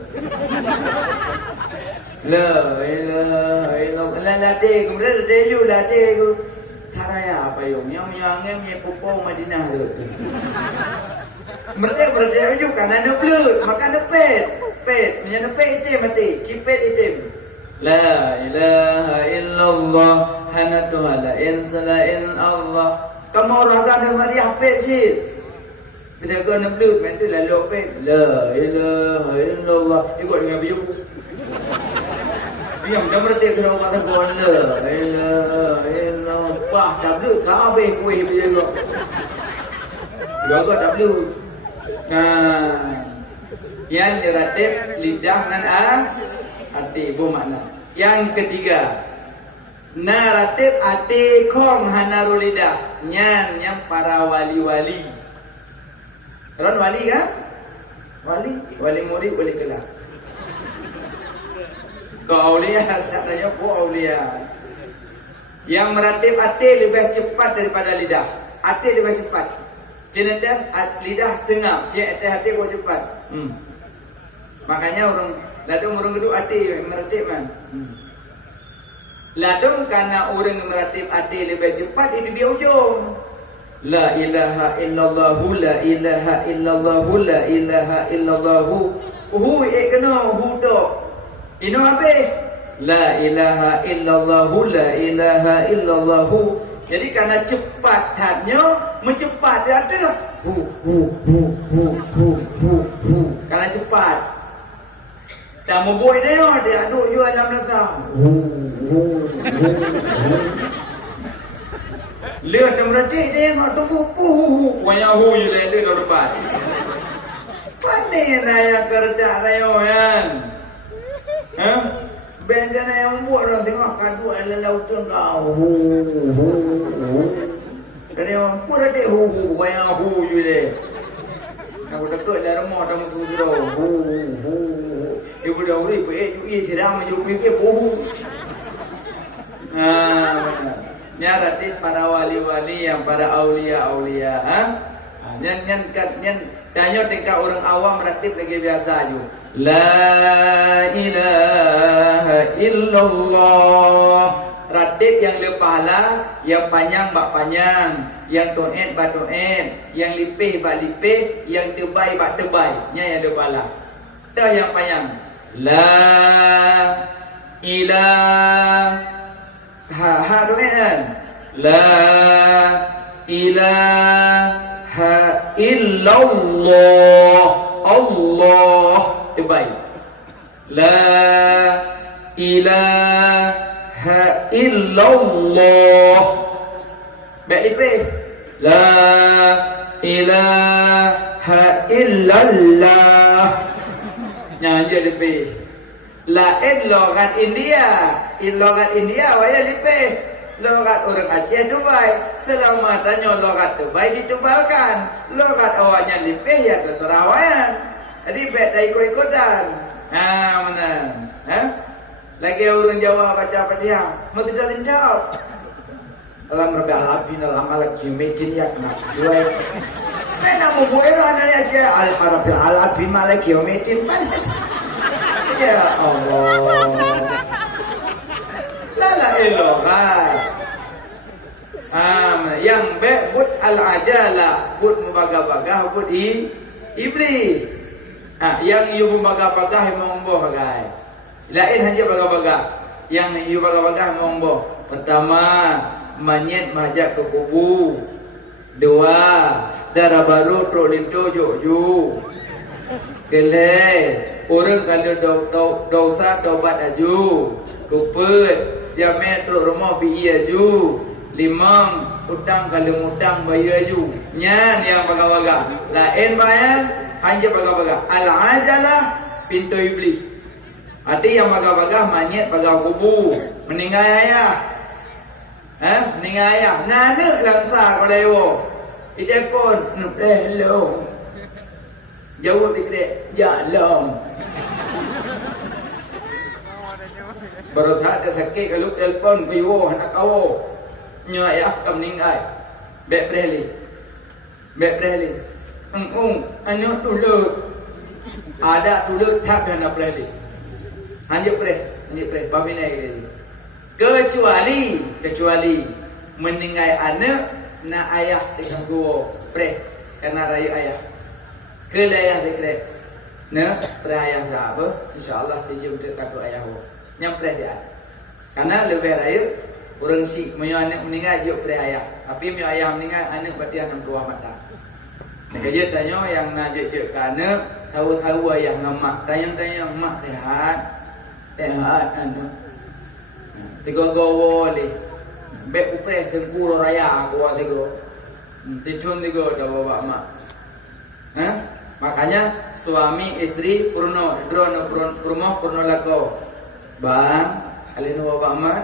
la ilaha illallah latih kemudian deju latih ku karaya payung yang punya popo Madinah tu mereka berdaya juga karena neblut maka nepet punya nepet itu mati cipet itu la ilaha illallah hanatuha la insalail Allah. Kamu orang agama dia hafid sih. Kita kena blue mentu lalu hafid la ilaha illallah. Ikut dengan baju. Dia macam berarti kena kata kau la ilaha illallah. Wah, blue kau habis kuih baju kau. Juga tak blue. Nah, yang diratib lidah dan hati bermakna. Yang ketiga, naratif hati kong hanarul lidah. Nyan yang para wali-wali. Ron wali kan? Wali murid wali kelah. Kau aulia katanya kau aulia. Yang meratib hati lebih cepat daripada lidah. Hati lebih cepat. Jenada lidah sengap, hati kau cepat. Makanya orang kedua hati meratib man. Ladung karena orang meratib hati lebih cepat itu dia ujung. La ilaha illallah la ilaha illallah la ilaha illallah. Hu kena hu tu. Ino habis. La ilaha illallah la ilaha illallah. Jadi karena cepat hadnya mencepat dia ada. Hu. Karena cepat. Dah membuat dia aduk jual dalam rasa. Lửa trong ra đi đen họ tung hu quay hu như lên lửa đầu bài Pani naya kerja nayo yan Benja na yung buwan lang tengok kadua lalau tengah hu Dan yung pura de hu quay hu như lên Aku dekat dalam rumah dalam sudut hu Ibu dah uri pergi thì ra mà chụp cái hu Nyarati para wali-wali yang para aulia-aulia Nyan danyo tingkah orang awam ratib lagi biasa aja La ilaha illallah Ratib yang lepala Yang panjang bak panjang Yang to'et bak to'et Yang lipih bak lipih Yang tebay bak tebay Nya yang lepala Dah yang panjang La ilaha Ha doan La ilaha illallah Allah terbaik La ilaha illallah Baik lipih La ilaha illallah Nyanyi lipih Lain logat India logat India waya lipih logat orang Aceh Dubai selamatannya logat Dubai ditubalkan logat awalnya lipih ya terserah wayan jadi baik dah ikut-ikutan mana lagi orang Jawa baca Fatihah mau tidak jawab alam rabbi alabin alam alak yumidin ya kena jual namu buera nari aja al-harabil alabin malak yumidin mana ya Allah lala ilohat yang baik but al-ajala but mubaga-baga but iblis yang ibu mubaga-baga mongbo hagai lain hanya baga-baga yang ibu baga-baga mongbo pertama manyet majak ke kubu dua darah baru trok lintu juk kele orang kalau dosa taubat aju kupet jamet truk rumah bi aju limang utang kalau utang bayar aju nyan yang baga-baga lain bayan hanya baga-baga al-ajalah pintu iblis hati yang baga-baga manyet baga kubu meninggal ayah meninggal ayah nana langsa kalau lewo ide pun hello jauh tikre jalan baru tak sakit kalau telefon piwo nak kau nyo ya kam ning ai bet preli anu dulu ada dulu tak kena preli hanya pre babine kecuali meninggal anak na ayah tinggal dua pre kena rayu ayah kelayah dikre ne perayah apa insyaallah sejum dekat ayah nyampe dia karena lebih rayu orang si punya anak meninggal juk perayah tapi punya ayah meninggal anak berarti 62 mata nak kerja tanya yang nak juk kana tahu ayah ngamak tanya mak sehat anak tiga gowo le be upre tengku raya gua tiga titun tiga dawa bak mak makanya suami istri purno drono purno lako bang kalian bawa mak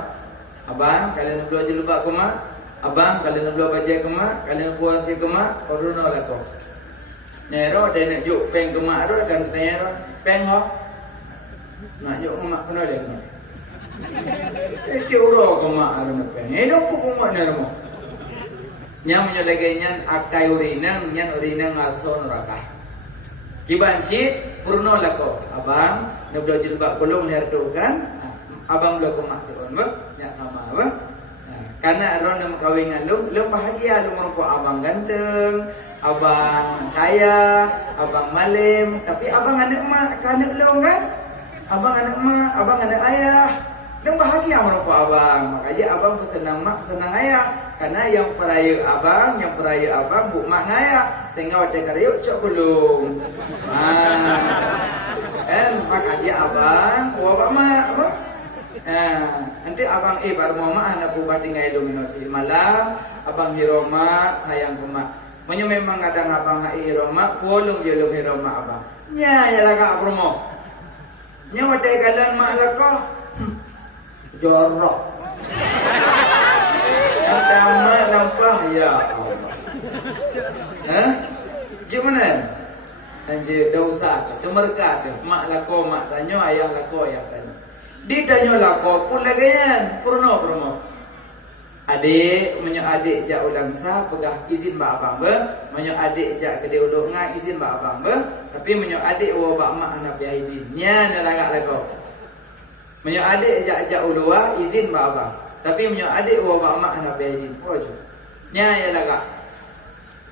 abang kalian belajar jilbab ke mak abang kalian belajar baca ke mak kalian puasa ke mak purno lako nero dan nak juk peng ke mak ro kan nero peng ho nak juk mak kena le mak ro ke mak ro nak peng elo ku mak nero nyam nyo lagi nyan akai urinang nyan urinang aso neraka kiban sit purno lako abang nak belajar jilbab kolong leher tu kan abang belajar ke mak tu kan nyak sama apa karena ron nak kawingan lu bahagia lu merupakan abang ganteng abang kaya abang malim tapi abang anak mak anak lu kan abang anak mak abang anak ayah lu bahagia merupakan abang makanya abang pesenang mak pesenang ayah karena yang peraya abang bu mak ngaya sehingga wadah karyuk cok kulung makanya abang wabak mak apa nanti abang baru mau mak anak buat tinggal ilmu malam abang hiroma sayang ke mak. Monyo memang kadang abang hiroma, polong jelung hiroma abang. Nya ya lah kak promo. Nya wadai kalan mak lah ko. Jorok. Yang tamat lampah ya Allah. Gimana? Anjir dosa tu merkat mak lako mak tanyo ayah lako ayah tanyo. Di tanyo lako pun lagayan promo. Adik menyo adik jak ulang sah pegah izin bak abang be. Menyo adik jak gede uluk ngai izin bak abang be. Tapi menyo adik wa bak mak anak biaidin. Nya na lagak lako. Menyo adik jak ulua izin bak abang. Tapi menyo adik wa bak mak anak biaidin. Oh jo. Nya ya lagak.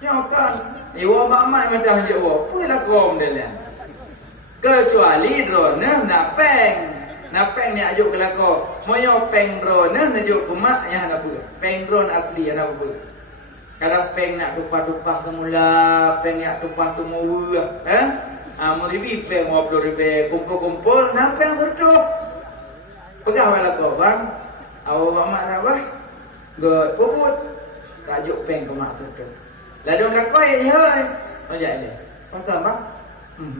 Nya kan iwa mak macam je wa, pulah kom dia. Kecuali drone nak peng ni ajuk kelako. Moyo peng drone najuk ke mak yang nak buat. Peng drone asli yang nak buat. Kalau peng nak tupah-tupah semula, peng nak tupah semua, muribi peng 50 ribu kumpul-kumpul, nak peng tertup. Pegah kelako bang. Awak mak nak bah? God puput. Tajuk peng ke mak tertup. Ladung lakoi hoi. Oh jadi. Pakai mak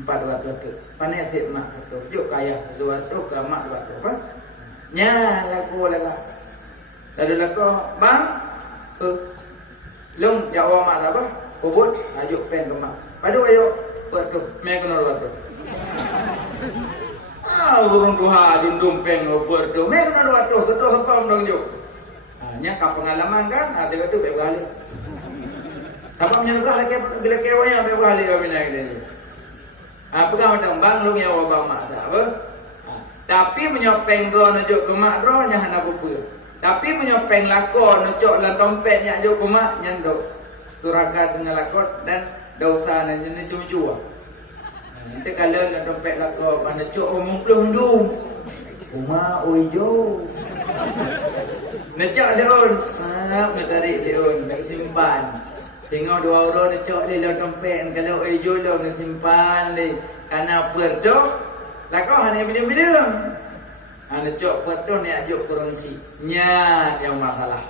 400 tu. Panen thik mak tu. Juk kaya 200 ke mak 200 apa? Nya laku laga. Ladung lako bang. Long jawab mak apa? Ubut ajuk pen ke mak. Padu ayo buat tu. Me kena 200. Urung duha dundum pen buat tu. Me kena 200 sedoh apa dong juk. Nya ka pengalaman kan? Tiba tu baik kali. Apa menyergah lagi kewanya berapa kali kami naik dia. Apakah macam bang lu yang abang mak tak apa? Tapi menyopeng drone najuk ke mak drone nya hana apa. Tapi menyopeng lakon najuk dalam dompet nya ajuk ke mak nya ndok. Turaga dengan lakon dan dosa nan jenis cuma-cuma. Nanti kalau dalam dompet lakon mana najuk omong pelung Uma ojo. Najuk seun. Sap nak tarik seun nak simpan. Tengok 2 orang dia cok di dalam dompet. Kalau ejo lo nak simpan ni. Karena perdoh. Lakau hanya bila-bila. Dia cok perdoh ni ajuk kurungsi. Nya yang masalah.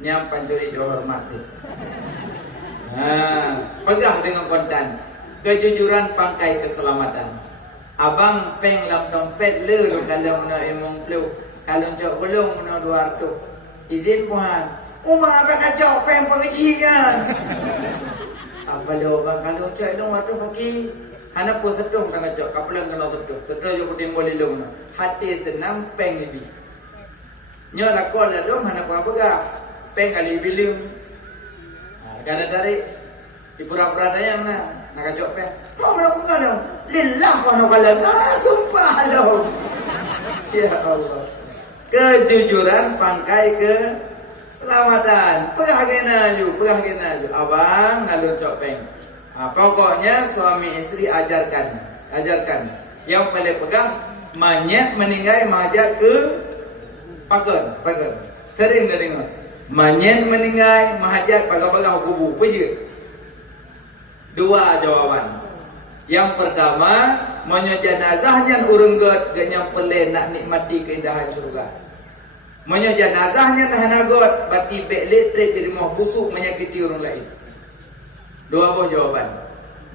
Nya pancuri dihormat tu. Pegah dengan kontan. Kejujuran pangkai keselamatan. Abang peng dalam dompet le. Kalau nak emong flu. Kalau cok gulung nak 200. Izin puan. Umar apa kacau peng pengajian. Apa lo bang kalau cak dong waktu pagi. Hana pun sedung kan kacau kapelang kena sedung. Setelah yo kutimbul lilung. Hati senang peng lebih. Nyo lakon la dong hana apa ga. Peng kali bilung. Karena dari di pura-pura daya mana nak kacau peng. Kau melakukan lo. Lillah kono kalam. Sumpah lo. Ya Allah. Kejujuran pangkai ke selamatan. Pegah kena ju. Abang nak cok peng. Pokoknya suami istri ajarkan. Yang paling pegah manyet meninggal mahajat ke pakan. Sering dah dengar. Manyet meninggal mahajat pagar-pagar kubu. Puji. 2 jawaban. Yang pertama, monyo jenazahnya urung god ganyang pelen nak nikmati keindahan surga. Monyo jenazahnya nah nagot bati bek elektrik di rumah busuk menyakiti orang lain. 2 buah jawaban.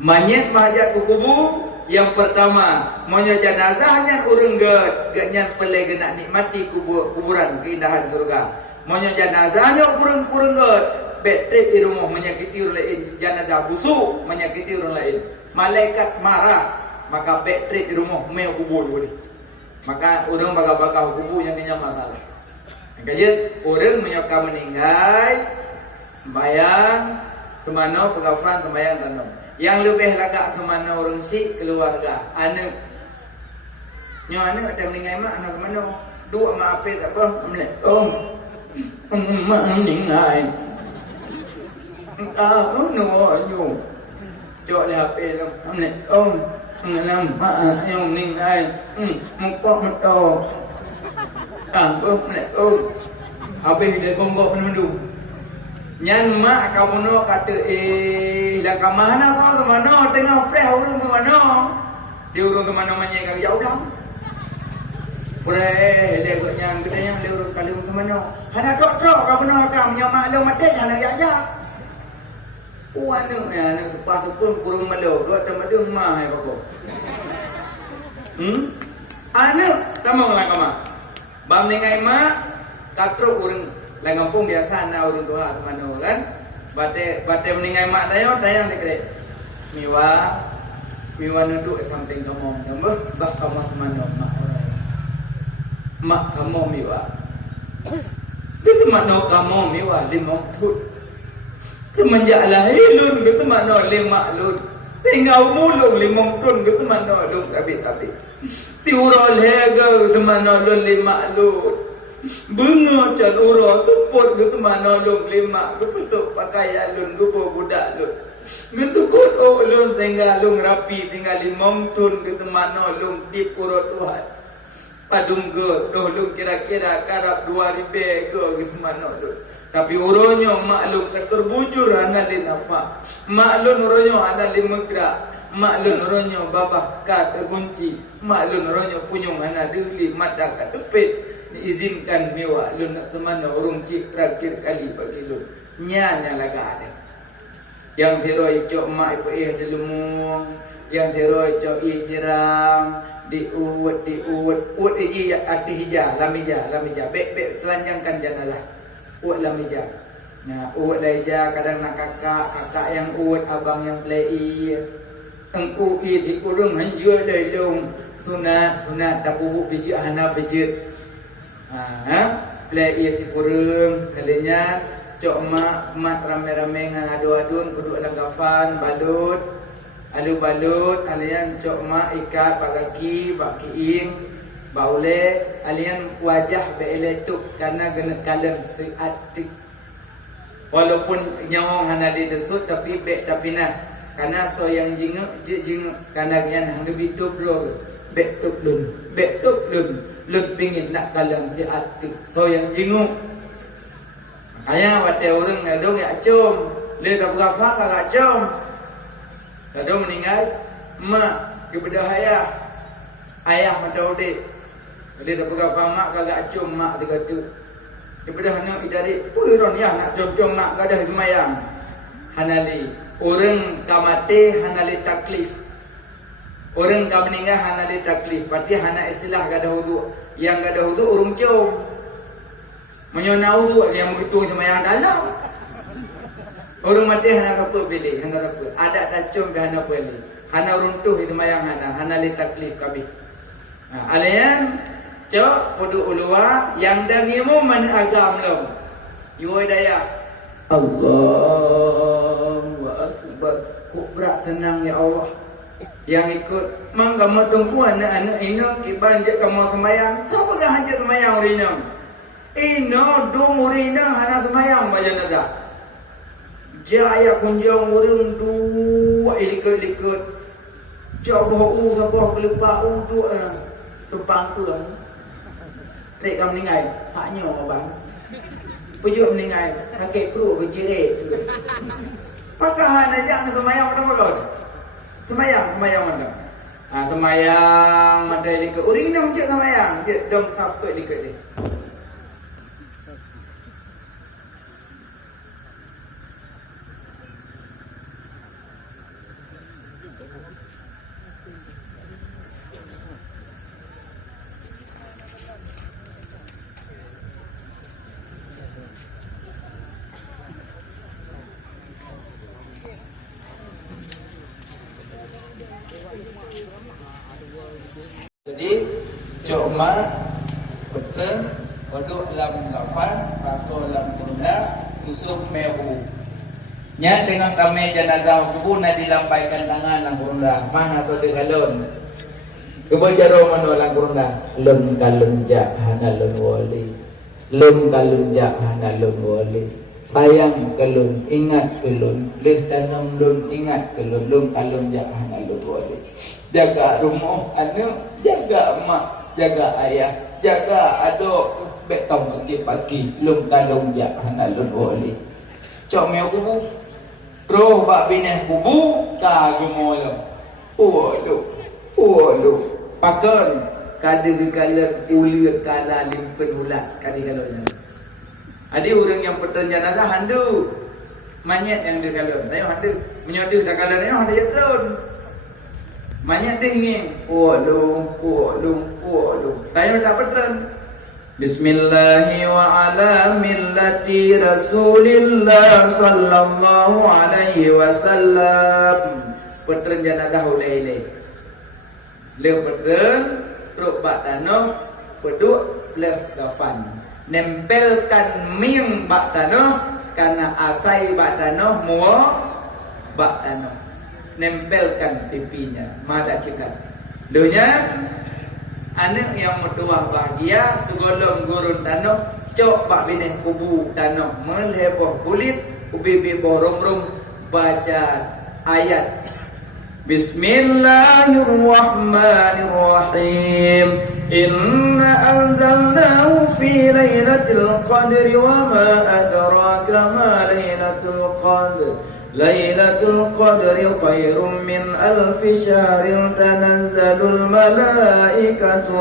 Manyet mahajat ke kubu. Yang pertama, monyo jenazahnya urung god ganyang pelen nak nikmati kuburan keindahan surga. Monyo jenazahnya urung god bek elektrik di rumah menyakiti orang lain. Jenazah busuk menyakiti orang lain. Malaikat marah, maka bek elektrik di rumah meu kubur boleh. Maka orang bakal kubur yang kenyang masalah. Kajian orang menyokap meninggal sembayang kemana pegafan sembayang tanam. Yang lebih lagak kemana orang si keluarga anak. Nyo anak ada meninggal mak anak kemana? 2 mak apa tak apa? Mak meninggal. No. Jok le HP lo. Ngalam mak yang meninggal. Mukok meto. Habis dia konggok penundu. Nyan mak kamu no kata dah ke mana kau ke mana tengah preh urung ke mana. Dia urung ke mana menyek jauh lang. Pureh le go nyang gede yang le urut kali sama no. Hana tok ka benar ka menyamak lo mate hana ya. Anu ya anu sepas pun kurung malo go temadung mah hai bako. Anu tamong lang kama. Bam ningai mak katro urang lang kampung biasa na urang doa mano kan. Bate meningai mak dayang dikre. Miwa nuduk samping kamu. Nambah bah kamu semano mak. Mak kamu miwa. Gitu mana kamu miwa 5 tut. Semenjak lahir lun gitu mana 5 lun. Tinggal mulung 5 tun gitu mana lun tapi. Tiurol hega gitu mana lun 5 lun. Bunga cat uro tuput gitu mana lun 5. Keputuk pakaian lun gupo budak lun. Gitu kut lun tinggal lun rapi tinggal 5 tun gitu mana lun di uro Tuhan. Padung ke, lu kira-kira karab 2000 ke gitu mana lu. Tapi uronyo maklum terbujur analin apa. Maklum uronyo analin megrak. Maklum uronyo babah ka terkunci. Maklum uronyo punyung anak dili mata ka tepit. Diizinkan miwa lu nak teman urung si terakhir kali bagi lu. Nyanya laga ada. Yang tiroi cok mak ipu dilumung. Yang tiroi cok hiram. Diuut iji ati hija lamija bek telanjangkan jenazah uut lamija. Nah uut laija kadang nak kakak yang uut abang yang play engku di kurung hanjur dari dong sunat tapu biji hana biji play di kurung kalinya cok mak rame-rame ngan adu-adun kudu langkafan balut balut alian cok mak ikat pak kaki pak kiing baule alian wajah beeletuk karena kena kalen seatik walaupun nyawang hana di desut tapi bek tapi nah karena so yang jinguk karena yang hangga bidup bro betuk lun pingin nak kalen seatik so yang jinguk makanya wate orang dong ya com dia tak berapa kagak com. Kadang meninggal mak kepada ayah mendaudik. Dia dah pegang mak kagak acung mak dia kata. Kepada hana idari puron ya nak jom mak gadah semayang. Hanali orang kamate hanali taklif. Orang ka meninggal hanali taklif. Berarti hana istilah gadah wudu. Yang gadah wudu urung jom. Menyona wudu yang begitu semayang dalam. Orang mati hana apa pilih, hana apa. Ada tacung ke hana pilih. Hana runtuh itu mayang hana li taklif kabih. Alian cok podo ulua yang dangimu man agam lo. Yuoi daya. Allahu akbar. Kubrak tenang ya Allah. Yang ikut mang kamu tunggu anak ino kibanjak kamu semayang. Kau pegang hanjat semayang urino. Ino dum urino hana semayang baca nada. Jaya kunjung urung dua ilikut coba sabah kelupa dua tumpang ke trek kam ningai haknya abang pujuk ningai sakit perut ke jerit pakahan aja nak semayang apa kau semayang mana semayang mata ilikut uring nam je semayang je dong sampai ilikut dia. Jadi cuma betul waduk lam kafan paso lam kurunda usuk mehu nya dengan kami jenazah kubur na dilampaikan tangan lang kurunda mana to di kalon kubo jaro mano lang kurunda lun kalun ja hana lun wali sayang kelun ingat kelun lih tanam lun ingat kelun lun kalun ja hana lun wali jaga rumah anu jaga emak jaga ayah jaga adok betong pagi-pagi lung kalung jak hana lun wali cok meu kubu roh bak bineh kubu ka gemolo waduh paken kadang-kadang ulia kala limpen ulat kadang-kadang. Ada orang yang petern jenazah handu mayat yang dia kalau tayo handu menyodu sakala ni ada jetron. Mayat dia ingin polong tayo tak petern. Bismillahi wa ala millati Rasulillah sallallahu alaihi wasallam. Petern jenazah ulai-ulai. Le petern ruk bak tanah peduk le kafan. Nempelkan mim bak tanah karena asai bak tanah mua bak tanah. Nempelkan pipinya madhab kiblat. Dunia anak yang mertua bahagia segolong gurun tanah cok bak bineh kubu tanah melheboh kulit ubi borom-rom baca ayat Bismillahirrahmanirrahim. Inna anzalnahu fi lailatul qadri wa ma adraka ma lailatul qadr. Lailatul qadri khairum min alfi syahrin tanazzalul malaikatu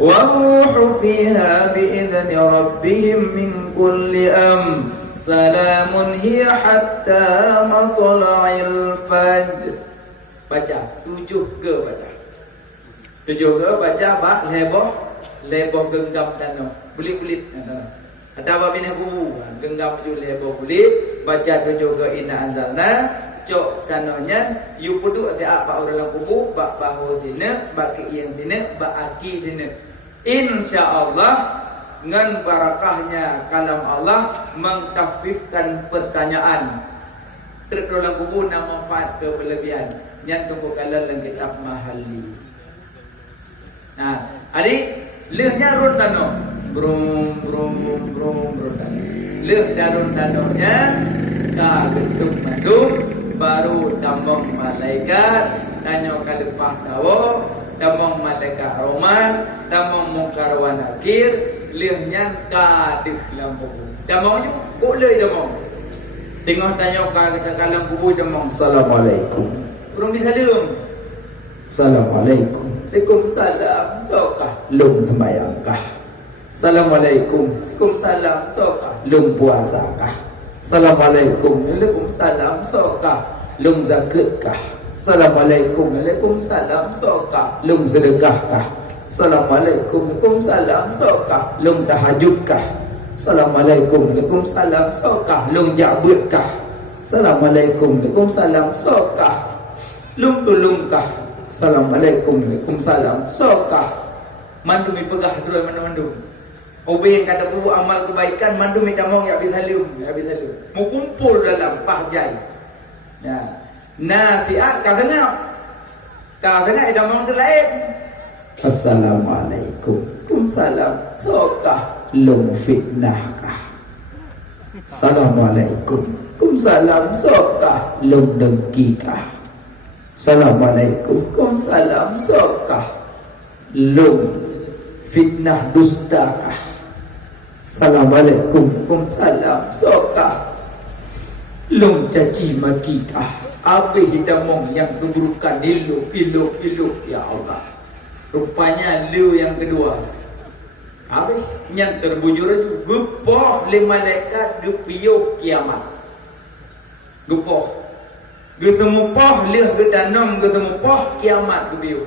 waruhu fiha biidzni rabbihim min kulli Salamun hiya hatta matla'il fajr. Baca 7 ke baca. 7 ke baca bak leboh genggam tanah. Kulit-kulit tanah. Ada apa binah kubu genggam ju leboh kulit. Baca 7 ke inna anzalna. Cok tanahnya you pudu ati apa orang kubu bak bahu sini, bak kiang sini, bak aki sini. Insyaallah dengan barakahnya kalam Allah mengtafifkan pertanyaan. Tertulang kubur nak manfaat ke berlebihan. Yang tunggu kalah dalam kitab mahali. Nah, adik lehnya run tanah. Brum tanah. Leh darun tanahnya ka gedung madum baru damong malaikat tanya kalepah tawo damong malaikat roman damong mungkar wa nakir lehnya kadih lampu. Damongnya boleh damong. Tengok tanya kata kalam kubur damong. Assalamualaikum. Belum disalam. Assalamualaikum. Waalaikumsalam. Sokah lum sembayangkah. Assalamualaikum. Waalaikumsalam. Sokah lum puasakah. Assalamualaikum. Waalaikumsalam. Sokah lum zakatkah. Assalamualaikum. Waalaikumsalam. Sokah lum sedekahkah. Assalamualaikum. Waalaikumsalam. Sokah lum tahajudkah. Assalamualaikum. Waalaikumsalam. Sokah lum ja'butkah. Assalamualaikum. Waalaikumsalam. Sokah lum tulungkah. Assalamualaikum. Waalaikumsalam. Sokah mandumi pegah dua mandu. Obe yang kata bubu amal kebaikan mandumi tamong ya bisalum. Mau kumpul dalam pahjai. Ya. Nasihat katanya idamong terlain. Assalamualaikum. Waalaikumsalam. Sokah lum fitnahkah. Assalamualaikum. Waalaikumsalam. Sokah lum dengkikah. Assalamualaikum. Waalaikumsalam. Sokah lum fitnah dustakah. Assalamualaikum. Waalaikumsalam. Sokah lum caci makikah. Apa hidamong yang keburukan iluk ya Allah. Rupanya lu yang kedua. Habis yang terbujur aja gepoh le malaikat gepiyo kiamat. Gepoh. Gesemupoh leh getanam gesemupoh kiamat gepiyo.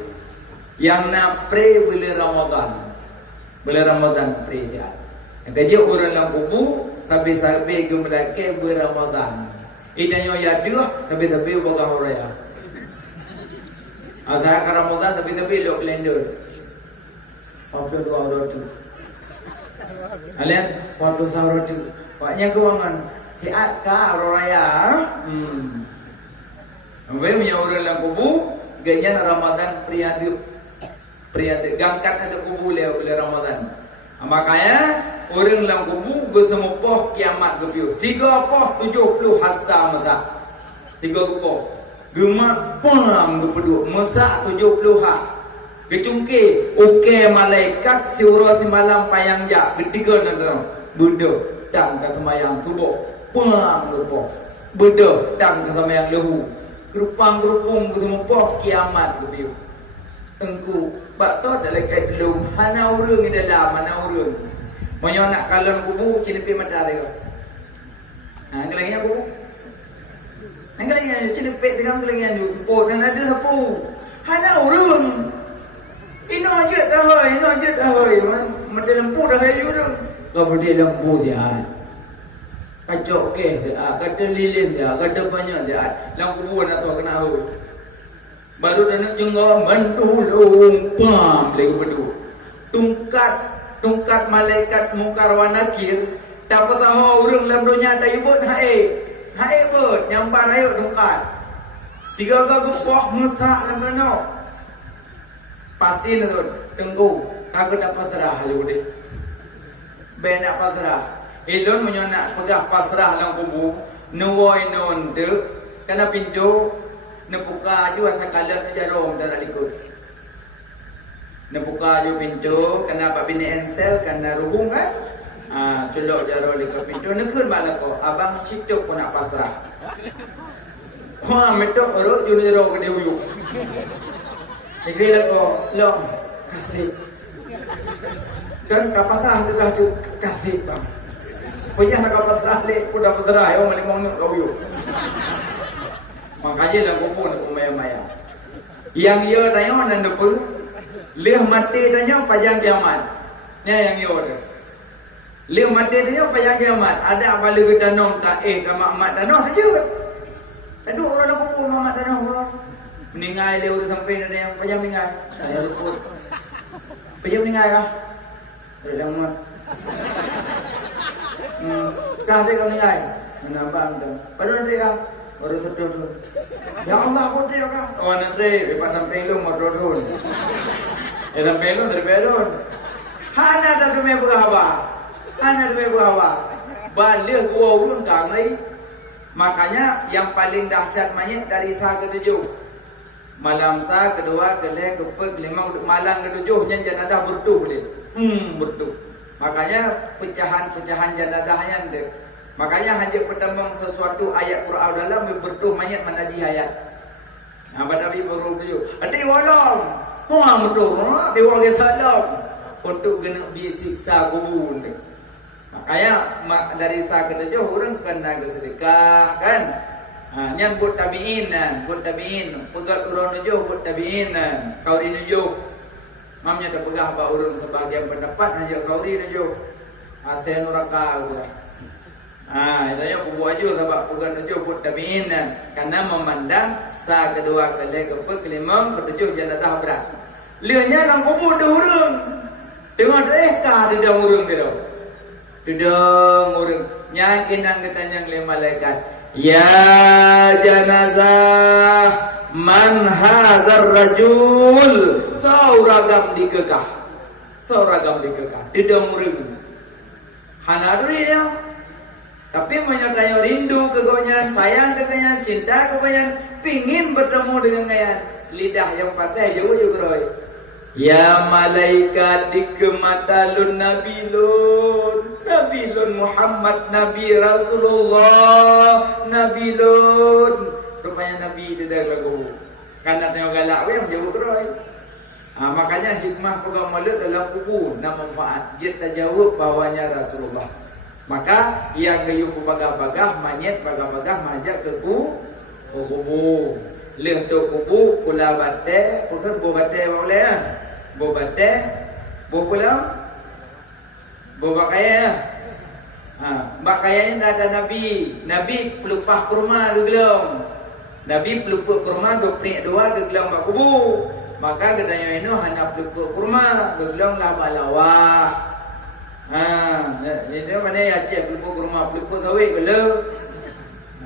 Yang nak pray bulan Ramadan. Bulan Ramadan pray dia. Yang kerja orang dalam kubu tapi sampai gemelake bulan Ramadan. Idanyo ya dia tapi bagah oraya. Ada ke Ramadan tapi lok kalender. Apa dua orang tu? Kalian waktu sahur tu, waknya kewangan hiat ka raya. Ambil punya orang dalam kubu, ganyan Ramadan priade gangkat ada kubu le Ramadan. Makanya orang dalam kubu gesemupoh kiamat gebiu. 30 70 hasta mata. 30 Gemak pang gepeduk masa 70 hak. Kecungke okey malaikat siura semalam payang jak ketiga dalam beda tang ka semayang tubuh pang gepo. Beda tang ka semayang lehu. Gerupang-gerupung kesemupoh kiamat gebiu. Engku Bak tu dalam kait dulu. Hana urang di dalam, mana urang. Monyo nak kalon kubur cinipi mata tengok. Ngelangian kubur. Ngelangian cinipi tengok ngelangian tu. Sepur dan ada sepur. Hana urang. Ino aja dah hoi. Mata lempu dah hoi urang. Kau berdiri lempu dia. Kacok ke dia, kata lilin dia, kata banyak dia. Lampu kubur nak tahu kena hoi. Baru dah nak jengah mendulung pam lagi bedu. Tungkat malaikat mungkar wa nakir dapat tahu urang dalam dunia tak ibut hae bet nyambar ayo tungkat. Tiga gepoh mesak dalam mana. Pasti tu tengku kagak dapat pasrah lu deh. Ben nak pasrah. Elon menyo nak pegah pasrah dalam kubur, nuwoi non tu kena pintu nepuka ju asa kalat jarum darah likut. Nepuka ju pintu kena pak bini ensel kena ruhung kan. Celok jarum likut pintu nekun malako abang cituk pun nak pasrah. Kau metok orok ju jaro ke dia uyuk. Ikri lako long kasih. Kan kapasrah sudah tu kasih bang. Punya nak kapasrah le pun dapat pasrah yo malik mau kau uyuk. Makanya lah kubur nak maya-maya. Yang ia tanya dan depu, leh mati tanya pajang kiamat. Ni yang ia tu. Leh mati tanya pajang kiamat. Ada apa lagi tanam tak mak tanam saja. Ada orang nak kubur mak tanam orang. Meninggal dia udah sampai ada yang pajang meninggal. Saya kubur. Pajang meninggal kah? Ada yang mat. Kah dia kau meninggal? Menambah tu. Pada nanti kah? Baru sedul tu. Ya Allah kau dia kan. Oh nanti lepas sampai lu mau dodon. Sampai lu terbelon. Hana dah tu me berapa? Balik gua urun kang ni. Makanya yang paling dahsyat mayit dari sah ke tujuh. Malam sah, kedua, kelih, kepek, kelima, malam ketujuh yang jenazah bertuh boleh. Bertuh. Makanya pecahan-pecahan jenazahnya tu. Makanya hanya pertembang sesuatu ayat Quran dalam bertuh mayat menaji ayat. Pada Nabi baru tu. Ati walam. Muang betul. Abi wage salam untuk kena bisiksa kubur ni. Makanya dari sah ketujuh orang kena kesedekah kan. Nyan buat tabiin. Pegat urang nujuh buat tabiin. Kauri nujuh. Mamnya dah pegah ba urang sebagian pendapat hanya kauri nujuh. Asen neraka tu. Saya kubur aja sebab pegang tujuh buat tabiin karena memandang sah kedua kali kepek kelima ketujuh jenazah berat. Lianya dalam kubur ada orang. Tengok kah ada orang dia. Tidak orang. Nyakinang ketanya oleh malaikat. Ya jenazah man hazar rajul sauragam dikekah. Tidak orang. Hana duri dia. Tapi menyertai rindu kegoyangan, sayang kegoyangan, cinta kegoyangan, pingin bertemu dengan goyangan. Lidah yang pasai jauh juga roy. Ya malaikat dikematalun Nabilun Muhammad Nabi Rasulullah Nabilun. Rupanya Nabi tidak lagu. Karena tengok galak yang jauh roy. Makanya hikmah pegang maulid dalam kubur dan manfaat. Dia tak jawab bawanya Rasulullah. Maka yang gayung bagah-bagah manyet bagah-bagah majak ke kubur. Leh tu kubur pula bate, bukan bo bate boleh ah. Bo bate, bo pulang. Bo bakaya. Bakayanya dah ada Nabi pelupah kurma ke gelong. Nabi pelupah kurma ke penik dua ke gelong bak kubur. Maka gedanya ini hanya pelupah kurma ke gelong lah balawah. Jadi mana ya cik pelupuk rumah pelupuk sawit ke le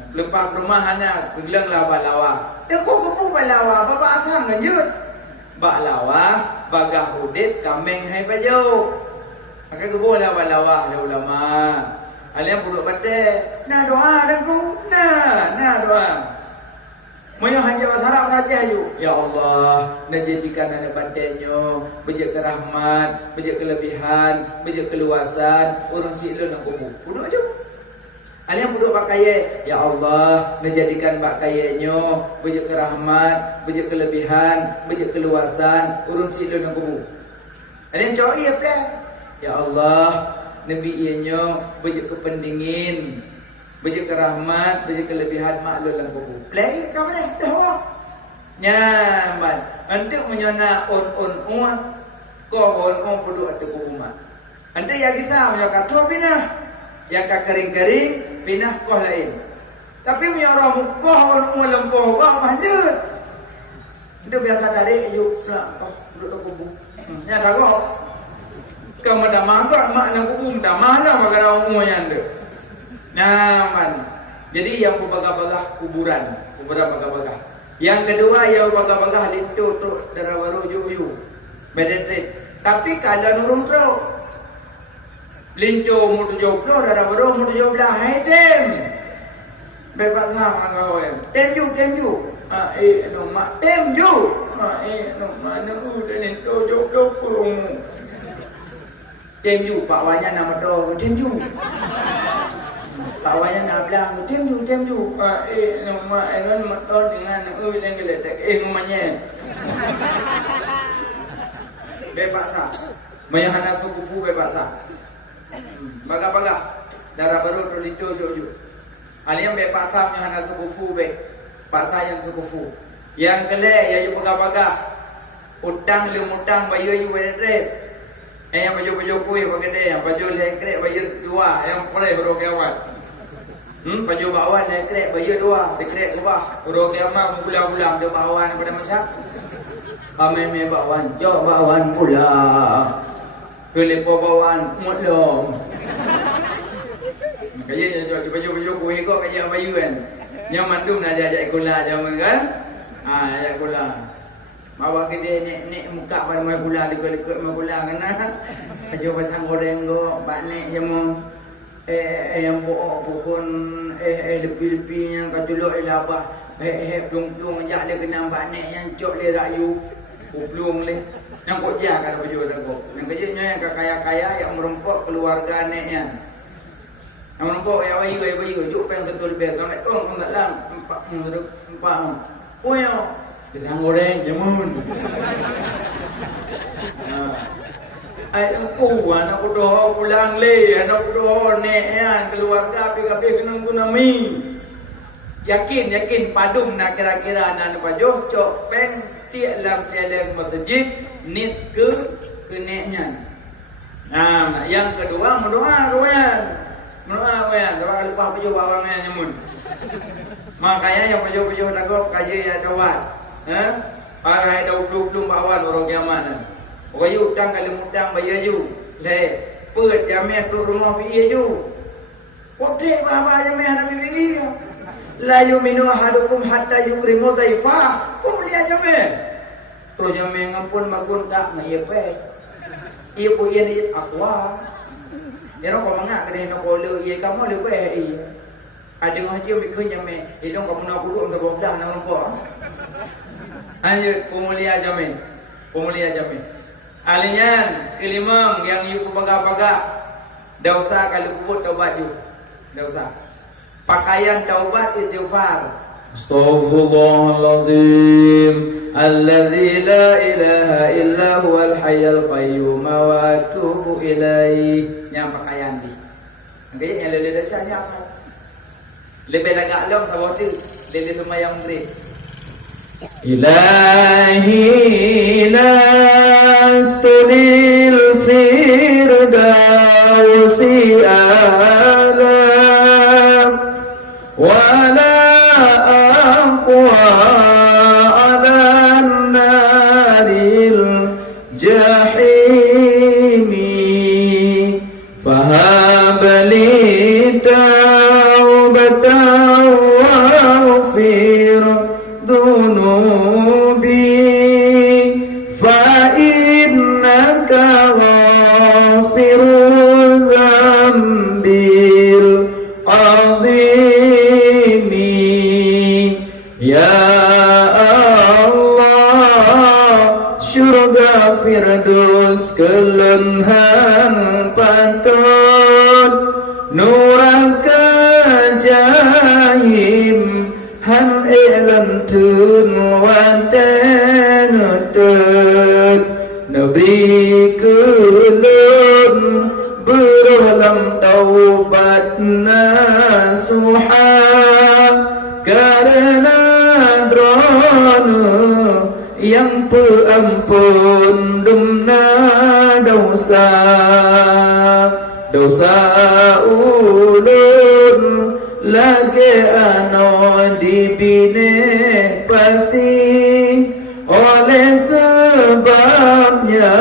pelupak rumah anak bilang lah balawa teko kepu balawa bapa asam ganjut balawa bagah udit kameng hai baju maka kebu lah balawa ada ulama alian puluk bate na doa dengku na doa moyo hanya berharap saja ayu. Ya Allah, menjadikan anak badannya bejak kerahmat, bejak kelebihan, bejak keluasan, orang silun nak kubur. Bunuh aja. Ada yang duduk pakai, ya Allah, menjadikan pakaiannya bejak kerahmat, bejak kelebihan, bejak keluasan, urung silun dan kubu. Ada yang cakap, iya plan. Ya Allah, Nabi ianya bejak kependingin, bejak kerahmat, bejak kelebihan maklum dan kubu. Plan kamu ni, dah wah. Nyaman. Untuk menyona on, kau on duduk atas kubu mak. Untuk yang kisah, yang kata pinah. Yang kak kering-kering, pindah koh lain. Tapi punya orang mukoh, orang lempoh, wah mahjud. Itu biasa dari yuk pula, duduk kubu. Ya tak kok. Kamu dah mangkak, mak nak kubu, dah mana makan orang umumnya anda. Nyaman. Jadi yang berbagah-bagah kuburan bagah-bagah. Yang kedua yang berbagah-bagah lintu tu darah baru yu. Meditrit. Tapi keadaan urung teruk. Linco mutu joblo darah baru mutu jobla hai dem bebas hang angau em dem ju no mak dem ju no mana dan itu joblo kurung dem ju pak wanya nama do dem ju pak wanya nama bilang dem ju no mak non mak don dengan dengan geletek ngomanya bebas hang mayahana suku bebas hang bagah-bagah darah baru terlintu jojo. Aliam be pasam yang hana sukufu be. Pasal yang sukufu. Yang kelak ya yu bagah-bagah. Utang utang bayu yu wedre. Yang baju kuih bagede, yang baju lekrek bayu dua, yang pulai baru kawan. Baju bawan lekrek bayu dua, lekrek ke bawah. Baru kawan bulan-bulan dia bawan pada macam. Ame bawan, jo bawan pula. Kelepo bawan mutlom. Kaya baju kuih kok kaya bayu kan. Yang mandu nak ajak gula jaman kan? Ajak gula. Bawa ke dia nek muka pada mai gula likut mai gula kena. Baju batang goreng go, baknek jamu. Yang pokon lepi-lepi yang katulok labah. Plung-plung ajak dia kena baknek yang cok le rayu. Plung le. Yang kok jaga ada baju dago. Yang kejutnya yang kaya-kaya yang merumpok keluarga neknya. Yang merumpok ya bayi juk peng betul bel sampai tak lam empat. Puyo. Jangan goreng jamun. Ai aku anak doh pulang le, anak doh neknya keluarga PKP kena tunami. Yakin padung nak kira-kira nan pajoh cok peng tiak lam celeng masjid nit ke neknya. Nah, yang kedua mendoa kawan. Sebab lupa baju bawangnya nyamun. Makanya yang baju takut kaji ya dawat. Pakai daud belum bawan orang kiamat. Bayu utang kalau mudang bayu. Le, pet jameh tu rumah pi ju. Potrek bapa jameh ada pi. La yuminu ahadukum hatta yukrimu dhaifa. Kemudian jameh. Tu jameh ngampun magun tak ngai pe. Ia pu ia ni akwa. Ya nó còn mangak kene no kolo ye kamu le pe ai. Ada ngaji mi kunya me, ilong kamu nak duduk untuk bodah nak nampak. Ayo pemulia jame. Alinyan kelimang yang you paga-paga. Dosa kalau kubut taubat ju. Dosa. Pakaian taubat istighfar. Astaghfirullahaladzim alladzi la ilaha illa huwal hayyul qayyum wa atubu ilaihi. Yang pakaian di. Okey, yang lele dasarnya apa? Lebih lagak long tahu tu. Lele semayang beri. Ilahi lastunil firdausi ala wala aqwa ala naril jahimi fahab li taubatan waghfir dhunubi fa innaka ghafirul dzambil azimi ya Allah syurga firdaus kelenhan patut nuraka jahim han elan tun wanten tut Nabi kulun berhalam taubat nasuha karena drona yang peampun dumna dosa ulun lagi ano dibine pasing oleh sebabnya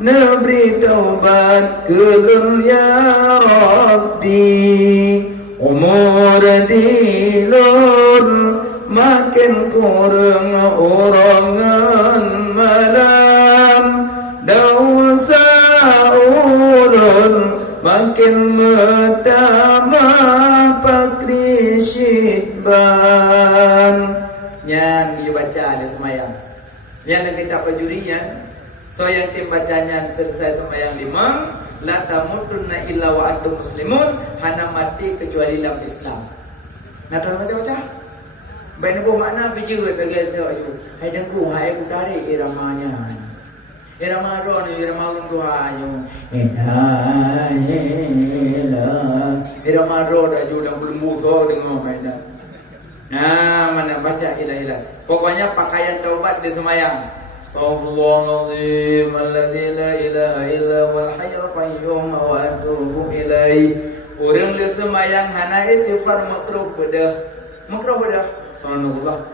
Nabi taubat kelun ya Rabbi umur dilun makin kurang orangan malam dosa ulun makin medama pakri syidban yang dibaca oleh semayang yang lagi tak pajurian so yang tim bacanya selesai semayang 5 la tamutunna illa wa antum muslimun hana mati kecuali dalam Islam nah tuan baca baik ni makna bijut lagi tu hai dengku hai ku dari iramanya irama ro ni irama dua yo irama ro dah ju dah belum so dengar mainan nah mana baca ilah pokoknya pakaian taubat di semayang Astaghfirullahaladzim alladzi la ilaha illa wal hayyul qayyum wa atubu ilaih orang le semayang hana istighfar makruh bedah Subhanallah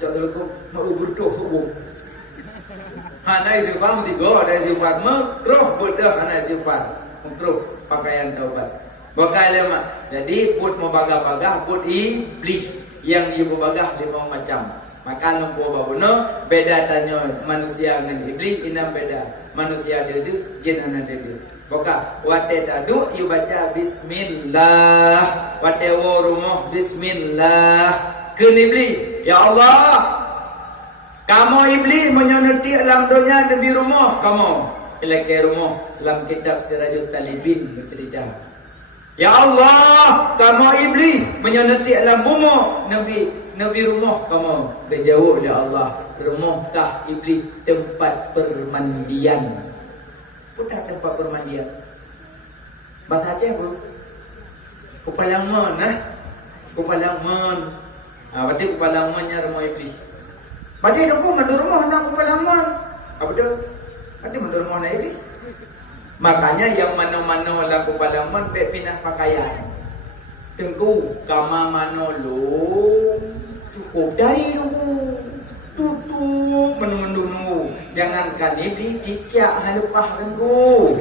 cak telekom mau berdoa subuh hana istighfar mesti go ada istighfar makruh bedah hana istighfar makruh pakaian taubat bakal lama jadi put membagah-bagah put iblis yang dia berbagah 5 macam maka lempu babuno beda tanya manusia dengan iblis inam beda manusia dedu jin ana dedu boka wate tadu you baca bismillah wate wo rumah bismillah ke iblis ya Allah kamu iblis menyonoti alam dunia di rumah kamu ilake rumah dalam kitab Sirajul Talibin bercerita ya Allah kamu iblis menyonoti alam bumi Nabi rumah kamu berjauh ya Allah rumahkah iblis tempat permandian bukan tempat permandian bahasa Aceh bro Kupalangon Kupalangon berarti Kupalangonnya rumah iblis berarti aku mendur rumah nak Kupalangon apa tu berarti mendur rumah nak iblis makanya yang mana-mana lah Kupalangon pindah pakaian tengku kama manolong cukup dari nunggu tutup menunggu jangankan iblis cicak halepah tengku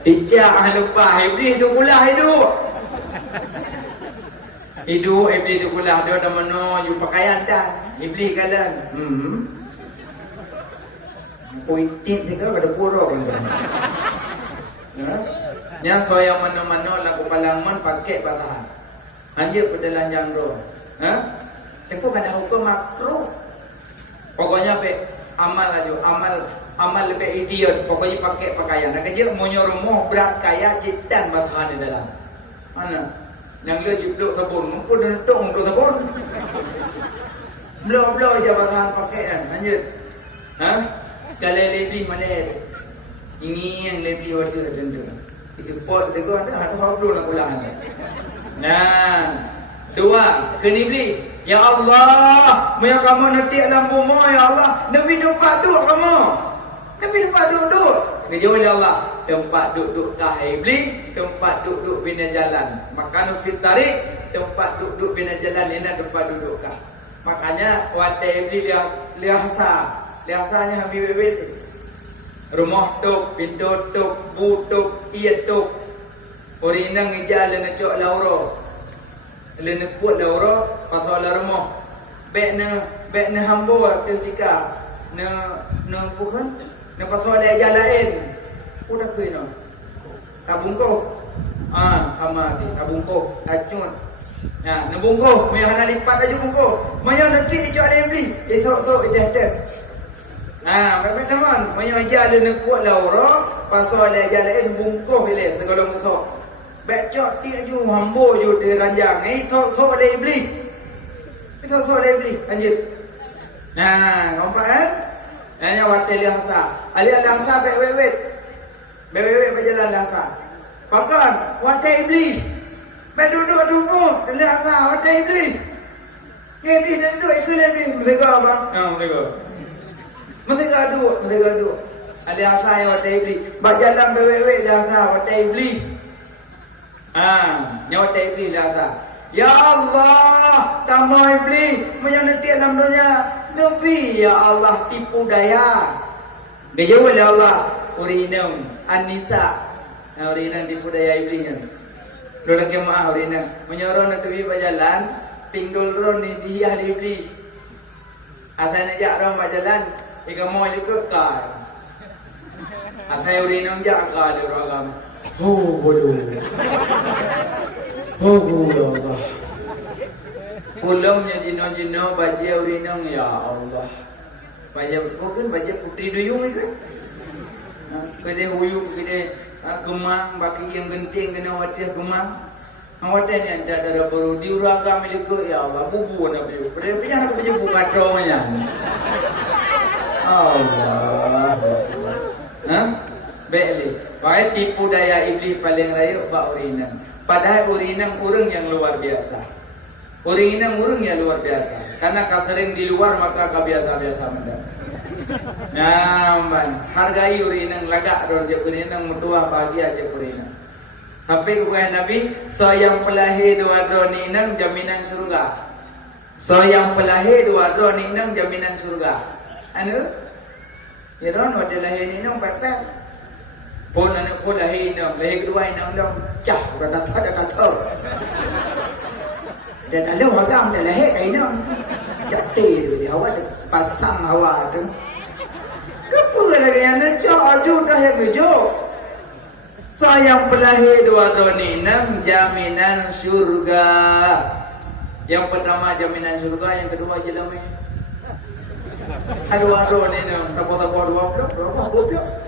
cicak halepah iblis tu kulah hidup iblis tu kulah dia dah mana you pakaian dah iblis kalan pointit ni ke ada pura kan yang saya mana-mana lagu Palangon pakai batahan anjir pedelanjang tu tempoh ada hukum makruh pokoknya pe amal aja amal lebih idiot pokoknya pakai pakaian nak kerja monyo rumah berat kaya citan batahan di dalam mana yang le cipluk sabun mumpun dentuk untuk sabun blok aja batahan pakaian anjir kalau lebih mana ini yang lebih wajar tentu itu pot itu ada hablu nak ulang nah dua kenibli ya Allah moyo kamu nanti alam bumi ya Allah nabi tempat duduk kamu nabi tempat duduk kejual ya Allah tempat duduk kah iblis tempat duduk bina jalan makanu fit tarik tempat duduk bina jalan ini tempat duduk kah makanya wate iblis lihatnya habis bebet rumah tuk pintu tuk bu tuk iya tuk orinang ija le nak cok lauro le nak kuat lauro pasal rumah bekna hambo ketika na pukan na pasal dia lain udah kuino tabungko hamati tabungko acun ya na bungko me hana lipat aja bungko maya nanti cok le beli esok dia test baik teman, menyaja le nak kuat laura pasal dia lain bungkuh ile segala musuh. Becok dia ju hambo ju di ranjang. Thok le iblis. Thok le iblis. Lanjut. Nah, nampak kan? Hanya watel hasa. Ali hasa wet. Berjalan hasa. Pakan watel iblis. Duduk dalam hasa watel iblis. Iblis duduk ikut iblis. Mereka bang. Mereka duduk. Ali hasa yang watel iblis. Berjalan wet hasa watel iblis. Nyawa iblis dah. Ya Allah, kamu iblis menyaneti dalam dunia. Nabi ya Allah tipu daya. Dia jawab ya Allah, urinam An-Nisa. Urinam tipu daya iblisnya. Dulu lagi maaf urinam menyorong nabi berjalan, pinggul ron di ahli iblis. Asal nak ron berjalan, ikamu ikut kar. Asal urinam jaga dia orang. Bodoh. Ya Allah. Pulamnya jino baca urinang ya Allah. Baca bukan baca putri duyung kan? Kede huyu kede gemang baki yang genting kena watih gemang. Awatan yang ada baru diuraga milik ya Allah bubu nabi. Pada punya nak baca buku katronya. Allah. Beli. Baik tipu daya iblis paling raya bak urinang. Padahal urinang urang yang luar biasa. Urinang urang yang luar biasa. Karena kau sering di luar maka kau biasa-biasa mendak. Nyaman. Hargai urinang lagak don je urinang mutua pagi aja urinang. Tapi bukan Nabi, so yang pelahir dua droninang jaminan surga. So yang pelahir dua droninang jaminan surga. Anu? Ya don waktu lahir ninang pepek. Pun lahir kedua inang dong cah dah datang dan ada agam dah lahir kai inang jati tu dia awak pasang awak tu kepa lagi yang cah aju dah yang gejo sayang pelahir dua doni enam jaminan surga. Yang pertama jaminan surga, yang kedua jelami dua doni enam tapo 20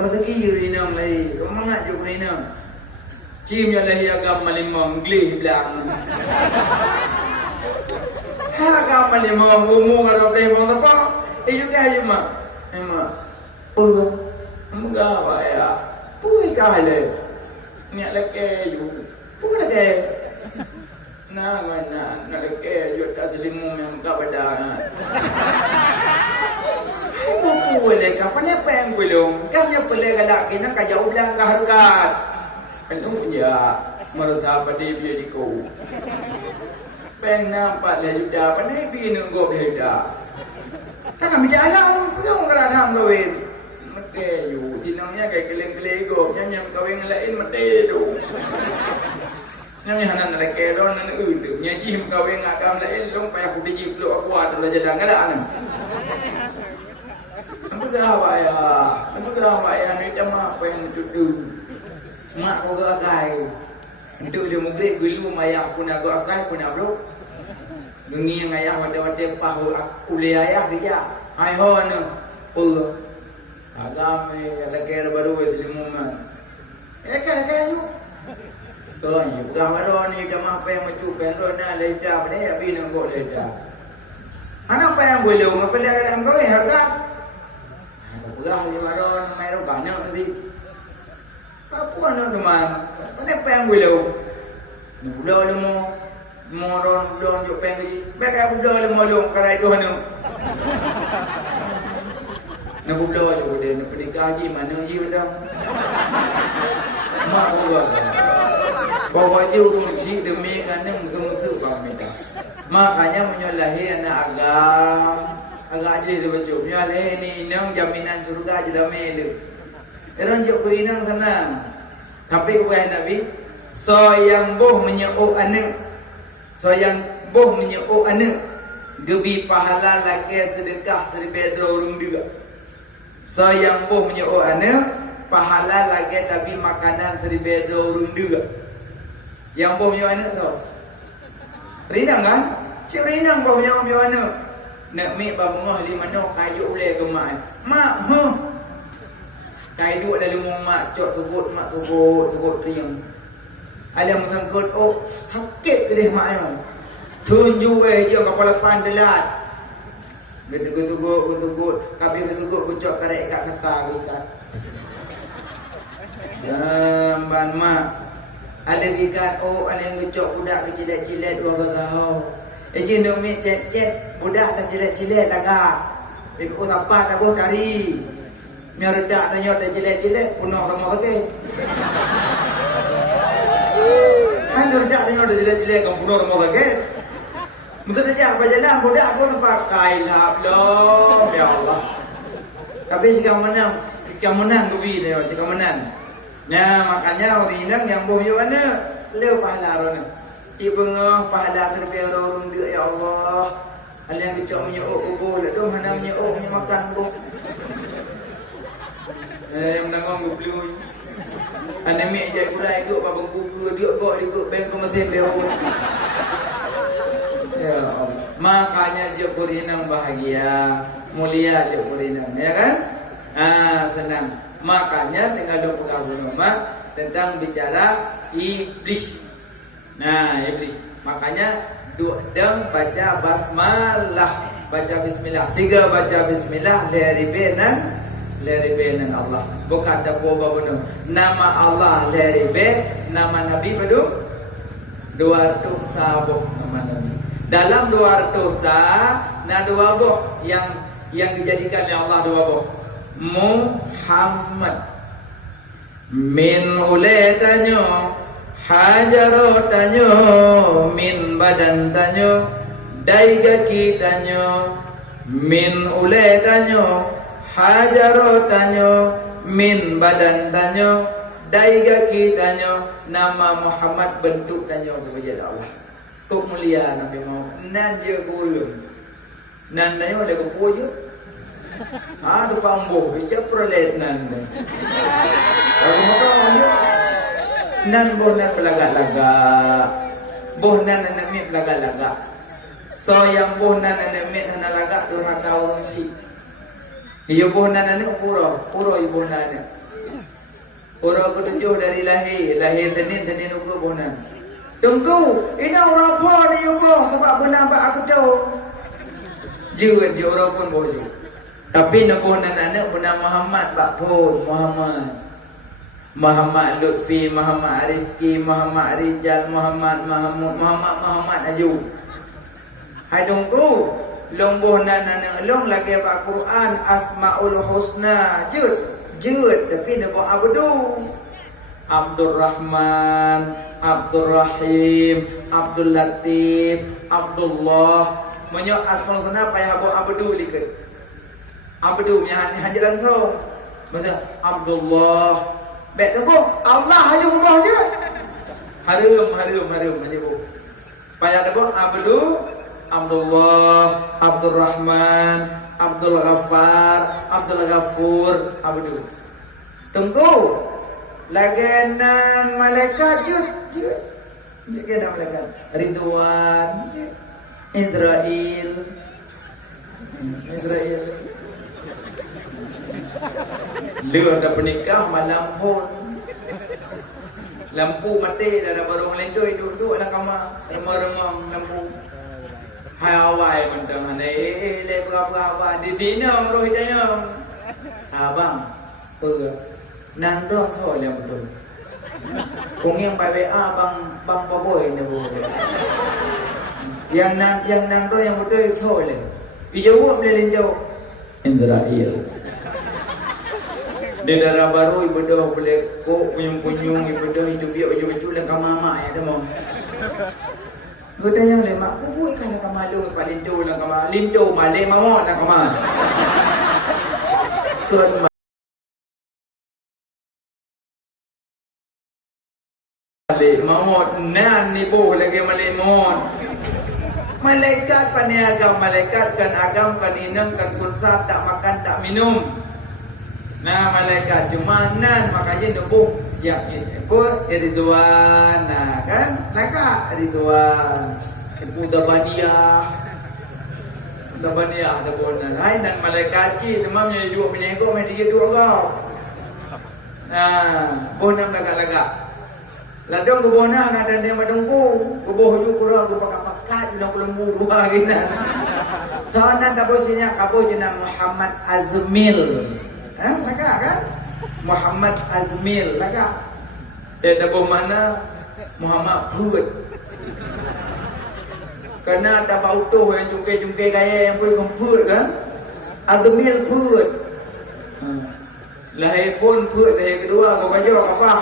rezeki urinang lagi, mengajak urinang. Cimnya lagi agam malimang, glih bilang. Agam malimang, umum kalau boleh mau apa? Juga cuma, muka apa ya? Pui kale, ni lagi ju, pui lagi. Nak lagi ju tak selimu yang tak beda. Boleh kapan apa yang belum? Kamu yang boleh galak kita kajau bilang ke harkat. Itu ya merasa pada dia diku. Peng nampak le juda pandai pi nunggu dah. Tak kami jalan, pergi orang ham kawin. Mete you, sinangnya kayak keleng-keleng go, nyam kawin lain mete tu. Nyam hanan lagi don nan tu, nyaji kawin agam lain long payah aku dijip lu aku ada jalan galak nan. Apa gawai ni cuma apa yang tu mak kau gagai itu dia mungkin gulu maya pun aku akai pun ablo dungi yang ayah wate pahu ule ayah dia ai ho ne pu agame lagi baru selimu man lagi you tu ni gawai ni cuma apa yang macam pendon na leda pada abi nengok leda anak apa yang boleh mempelai dalam kau harga belah di maron mero banyak nanti apa anu teman mana peng bulu demo moron don jo peng di bega bulo demo long karai do anu na bulo jo de na penikaji mana ji bedang mak bulo bawa ju kunci demi kanang musuh kami dah makanya menyalahi anak agak aja dia baca. Menyalahi ni inang jaminan surga je dah melu. Orang jauh kurinang senang. Tapi bukan Nabi. So yang boh menyebut anak. So yang boh menyebut anak. Gebi pahala lagi sedekah 1,000 orang juga. So yang boh menyebut anak. Pahala lagi tapi makanan 1,000 orang juga. Yang boh menyebut anak tau. Rinang kan? Cik rinang boh menyebut anak. Nak mi bangah di mana kayu boleh gemai. Mak, kayu Hai duduk dalam rumah cok mak sebut triang. Ada masangkut sakit ke dia mak ayam. Tunjuk dia kepala pandelat. Dia tegut, kabin tegut kucok karek kat sekar ikat. Ban mak. Ada ikat ada yang kucok budak kecilet-cilet 2 tahun. Eji nak mi cet budak dah cilet-cilet lagak. Ibu sapat dah boh dari. Mi redak dah nyot dah cilet-cilet punah rumah lagi. Hanya redak dah nyot dah cilet-cilet kan punah rumah lagi. Mungkin saja apa jalan budak aku sampai kailah belum ya Allah. Tapi sekarang menang duit dia sekarang menang. Nah makanya orang inang yang bohnya mana leu pahala rona. Ibu ngah pahala terbiar orang dia ya Allah. Hal yang kecok punya ubul, dom hana punya punya makan bu. Yang menanggung gublu. Ane mi je kulai duk babang buku dia kok di bank mesin dia. Ya Allah. Makanya je kurinang bahagia, mulia je kurinang, ya kan? Senang. Makanya tinggal dua pegang rumah tentang bicara iblis. Nah, iblis. Makanya dan baca basmalah, baca bismillah. Siga baca bismillah dari benan Allah. Bukan tapu benar. Nama Allah dari nama Nabi padu 200 sabuh nama Nabi. Dalam 200 na 2 buh yang dijadikan oleh Allah 2 buh. Muhammad min uletanyo hajaro tanyo min badan tanyo daiga kitanyo min ule tanyo hajaro tanyo min badan tanyo daiga kitanyo nama Muhammad bentuk tanyo kepada Allah. Kok mulia Nabi Muhammad nan je gulung nan tanyo ada kepuju depan boh bicara prolet nan aku mau nan boh nan belagak-lagak boh nan mi belagak-lagak so yang boh nan mi hana lagak durhaka orang si iyo boh nan puro ibu nan puro ketujuh dari lahir tenin ukur boh nan tunggu ini orang apa ni boh sebab benar aku tahu jiwet je orang pun boh je tapi nak boh nan anak benar Muhammad pak pun Muhammad Lutfi, Muhammad Arifki, Muhammad Rijal, Muhammad Mahmud, Muhammad Aju. Hai dongku, long boh nan long lagi pak Quran Asmaul Husna, jut tapi nak boh Abdul Rahman, Abdul Rahim, Abdul Latif, Abdullah. Menyo Asmaul Husna payah boh abdu liket. Abdu nya hanya langsung. Maksud Abdullah baik tu Allah aja ubah je. Harum aja bu. Payah tu Abdullah, Abdul Rahman, Abdul Ghaffar, Abdul Ghafur, Abdul. Tunggu. Lagenan malaikat jut. Kena malaikat. Ridwan, Israel. Lu ada pernikah malam pun lampu mati dah baru melindui duduk dalam kamar remang-remang lampu hai awai mentang le berapa di tina meroh hidayah abang nan doh tho yang betul kong yang pai bang baboy ni bu yang nan doh yang betul tho le bijau boleh linjau Indrail. Di darah baru ibu dah boleh kok punyung-punyung ibu dah hidup biar baju-baju dan kamama ya demo. Gua yang le mak pupu ikan nak malu pak lindu nak kamar lindu male mamo nak kamar. Tuan male mamo nan ni bo lagi male mon. Malaikat paniaga malaikat kan agam kan inang kan kulsat tak makan tak minum. Nah malaikat cuma nan makanya nubuh yang apa Ridwan nah kan laka Ridwan ibu dabaniyah ada bonan hai nan malaikat ci demamnya dua penyego mesti dua kau Boh nam lagak-lagak. Ladong kebona nak dan dia madungku. Keboh ju kurang aku pakat-pakat ju nak lembu dua gina. Soalnya tak bosinya kabu jenang Muhammad Azmil. Lagak kan? Muhammad Azmil lagak. Dan dabo mana Muhammad Put. Karena tak utuh yang jungkai-jungkai gaya yang pun kemput kan? Azmil Put. Lahir pun Put, lahir kedua kau baju apa?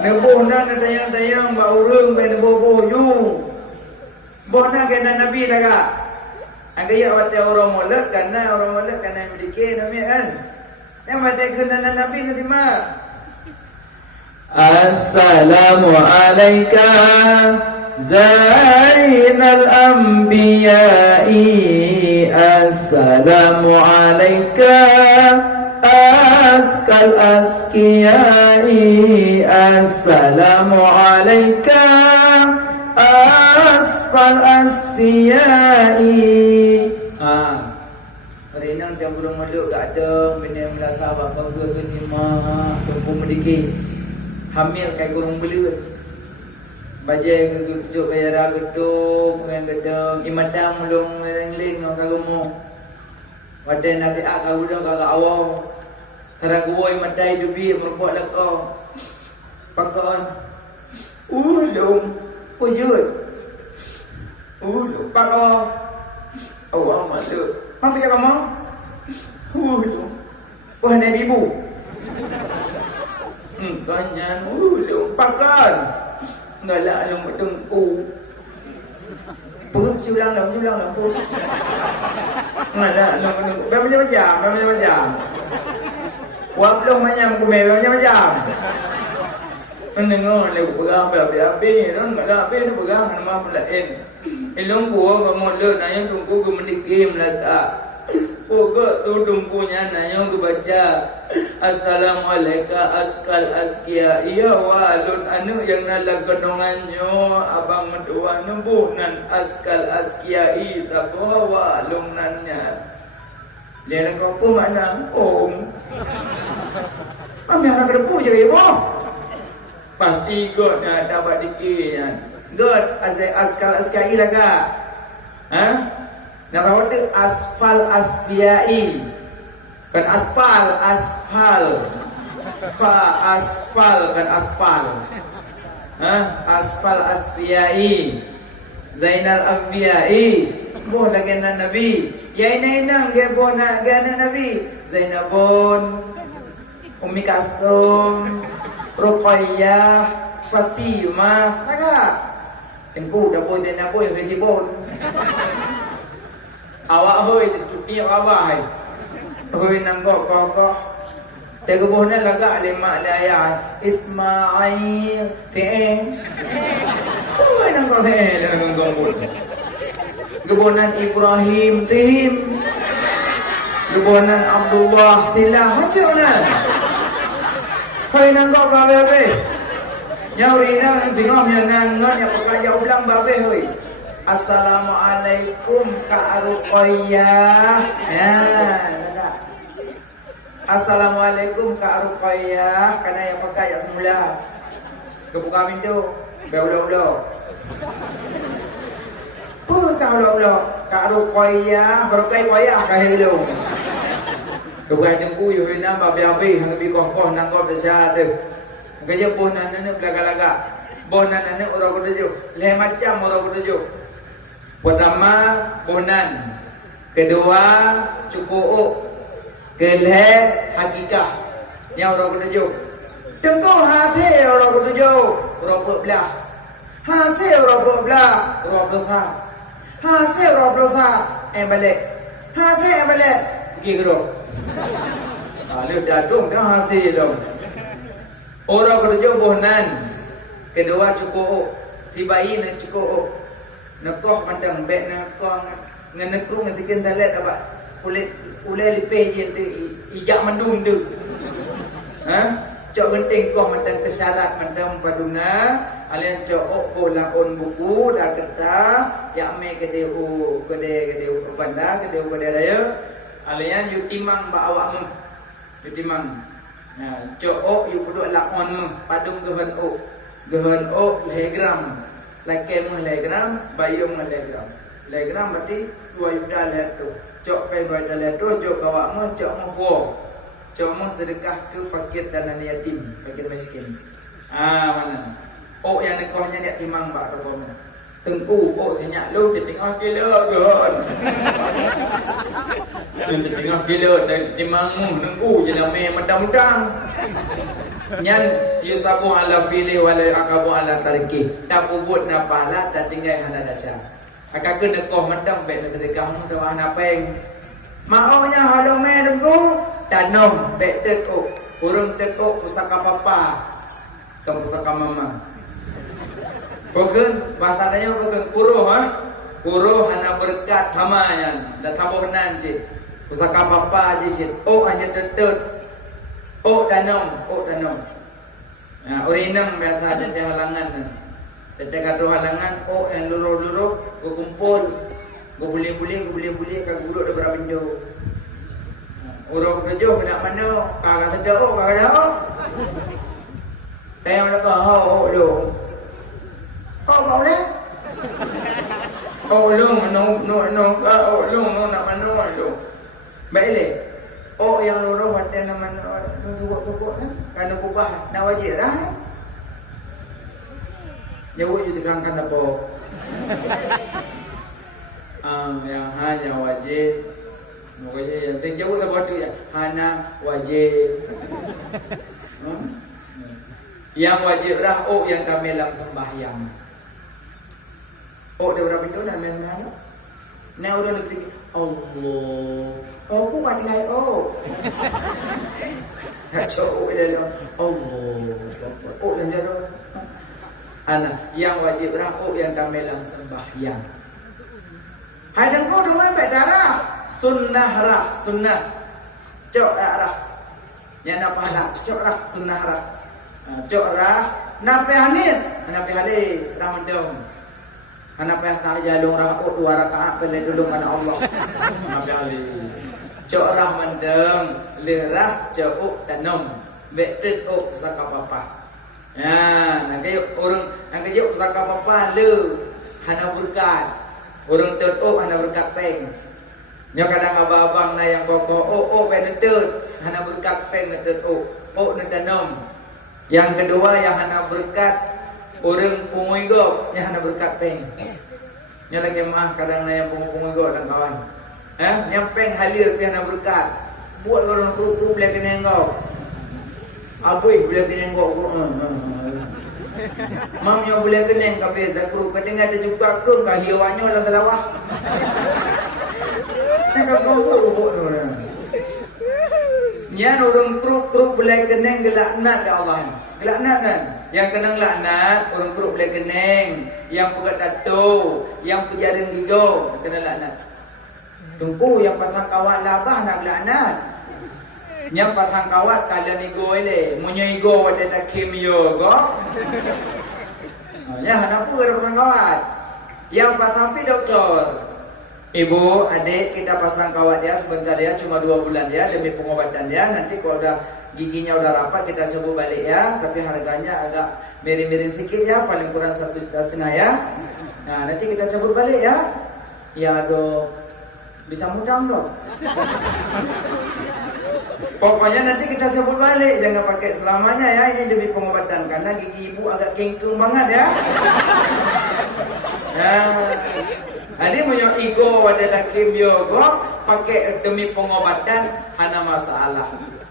Nebuh nan tayang-tayang ba urang ba nebuh ju. Boh na kena Nabi laga. Ang kaya wate orang molek kana mendike nami kan. Yang wate kena Nabi nanti ma. Assalamu alayka Zainal Anbiya'i. Assalamu alayka Askal Askiyai. Assalamu alayka Asfal Asfiyai. Hari ini tiang burung meluk kat ada benda melasa apa ke simak tumpu medikit hamil kai gurung belut bajai ke kucuk bayara gedung pengen gedung imadang mulung ling-ling orang kagumo wadai nanti ak udah kagak awal tara guoi madai dubi merpok lako pakon ulung pujut ulung pakon awal malu apa ya kamu ulung wah nabi ibu kanyan ulung pakon ngalah long tengku perut siulang perut ngalah long tengku macam-macam wap long macam kumeh macam-macam mendengar lagu pegang api don ngalah api ni pegang nama pelain ilong gua kamu le nayang tungku ku mendikim lata Pogo tu tungkunya nayang ku baca Assalamualaikum askal askia. Iya walun anu yang nalagononganyo abang medua nembunan askal askiai tapo walung nanya. Dia nak apa makna? Ami anak kedepu je ibu. Pasti god nak dapat dikit. God askal askai laga. Nak tahu tu asfal asbiai. Kan aspal kan aspal. Aspal asbiai. Zainal Anbiya'i. Boh lagi Nabi. Ya inang dia boh nak gana Nabi. Zainabun, Ummi Kalsum, Ruqayyah, Fatimah. Naga. Tengku dah boh Zainab boh yang sibuk. Awak hoi cuti abai. Hoi nang kok. Tega bohna laga le mak le ayah Ismail Tien. Hoi nang kok Tien nang gongkut. Gebonan Ibrahim Tim. Gebonan Abdullah Tilah aja mana. Hoi nang kok babe. Nyauri nang singom yang nang ngot yang pakai jauh belang babe hoi. Assalamualaikum Kak Ruqayyah. Nak. Assalamualaikum Kak Ruqayyah. Karena yang pakai yang semula. Kebuka pintu. Beula-ula. Kak ulo-ulo. Kak Ruqayyah. Ruqayyah kah hello. Kebuka jengku yo hina babi-babi hang bi koh-koh nang kau besar tu. Gaya pun nan laga-laga. Bonan nan orang kudu. Le macam orang kudu. Pertama bonan, kedua cukup, kelih hakikah. Yang orang ketujuh. Tengkau hasil orang ketujuh, berapa belah. Hasil berapa belah, berapa dosa. Hasil berapa dosa, balik. Hasil balik, pergi ke dong. Lalu dadung dah hasil dong. Orang ketujuh bonan, kedua cukup, si bayi nak cukup. Nekoh mandang bek nekoh ngenekru ngetikin salat apa kulit lipe je tu ijak mendung tu. Cok genting koh mandang kesyarat mandang paduna alian cok bola on buku dah ketah ya me kede banda kede raya alian yu timang ba awakmu Ketimang. Nah, cok ok you puduk lakon meh padung gehen ok. Gehen ok legram. Laki meh legram, bayi meh legram. Legram berarti 2 juta leto. Cok pe 2 juta leto, cok kawak meh, cok meh buah. Cok meh sedekah ke fakir dan anak yatim, fakir miskin. Mana? Ok yang nekohnya niat timang bak rokom. Tengku ok senyak lu tengok kilo gon. Tengok kilo dan timangmu nengku je dah main mendang-mendang. Nyan yusabu ala fili wala akabu ala tariki. Tak puput na pala tak tinggal hana dasar. Akak ke nekoh mendang baik nak sedekah mu tawah napeng. Maunya halo me tengku tanam baik tekuk. Urang tekuk pusaka papa. Ke pusaka mama. Bukan bahasanya bukan kuruh kuruh hana berkat hamayan dah tabuh nan cik pusaka papa je cik aja tetut tanam urinang biasa ada halangan ada kata halangan yang luruh-luruh gua kumpul gua boleh kagak duduk dah berapa benda orang kerja kena mana kagak sedap kagak ada dan yang mereka lu kau boleh? Long, nak mana long? Baiklah. Yang luruh hati nak mana? Tukuk kan? Karena kubah nak wajib dah. Jauh je tekankan apa? Yang hanya wajib. Mungkin yang jauh tak betul ya. Hana wajib. Yang wajib dah yang kami lang sembahyang. Dia berapa itu nak main mana? Nak orang negeri Allah. Aku kan tinggal Kacau dia Allah. Dan dia anak yang wajib rah yang kami lang sembahyang. Hadang kau dengan baik darah sunnah rah sunnah. Cok rah. Yang nak pahala cok rah sunnah rah. Cok rah nape hanir nape hale ramadhan. Anak payah tak jalung rakuk 2 rakaat pelai dulu kana Allah. Nabi Ali. Cok rah mendeng, lerah cok tanam. Betet ok saka papa. Ya, nak orang nak kerja saka papa le hana berkat. Orang tet ok hana berkat peng. Nya kadang abang-abang na yang kokoh ben tet hana berkat peng tet ok nak tanam. Yang kedua yang hana berkat orang pungui gop yang hana berkat peng. Nya lagi mah kadang na yang pungui gop dan kawan. Yang peng halir pi hana berkat. Buat orang kru boleh kena engkau. Abui boleh kena engkau. Mamnya boleh kena engkau tak kru kedengar dia juga ke kah hiawannya dalam selawah. Nak kau buat tu. Nya orang kru boleh kena gelaknat dah Allah. Gelaknat kan? Yang kena laknat, orang keruk boleh keneng. Yang pegat tato, yang pejaring gigo, kena laknat. Tunggu yang pasang kawat labah nak laknat. Yang pasang kawat kala ni go ele, munyo igo wada tak kim yo go. Ya, kenapa ada pasang kawat? Yang pasang pi doktor. Ibu, adik kita pasang kawat dia sebentar ya, cuma 2 bulan ya demi pengobatan dia. Nanti kalau udah giginya udah rapat kita sembuh balik ya, tapi harganya agak miring-miring sikit ya, paling kurang 1,5 juta ya. Nah nanti kita cabut balik ya. Ya dok, bisa mudang dok. Pokoknya nanti kita cabut balik, jangan pakai selamanya ya, ini demi pengobatan karena gigi ibu agak kengkeng banget ya. Nah, adik punya ego ada dakim yogo pakai demi pengobatan hana masalah.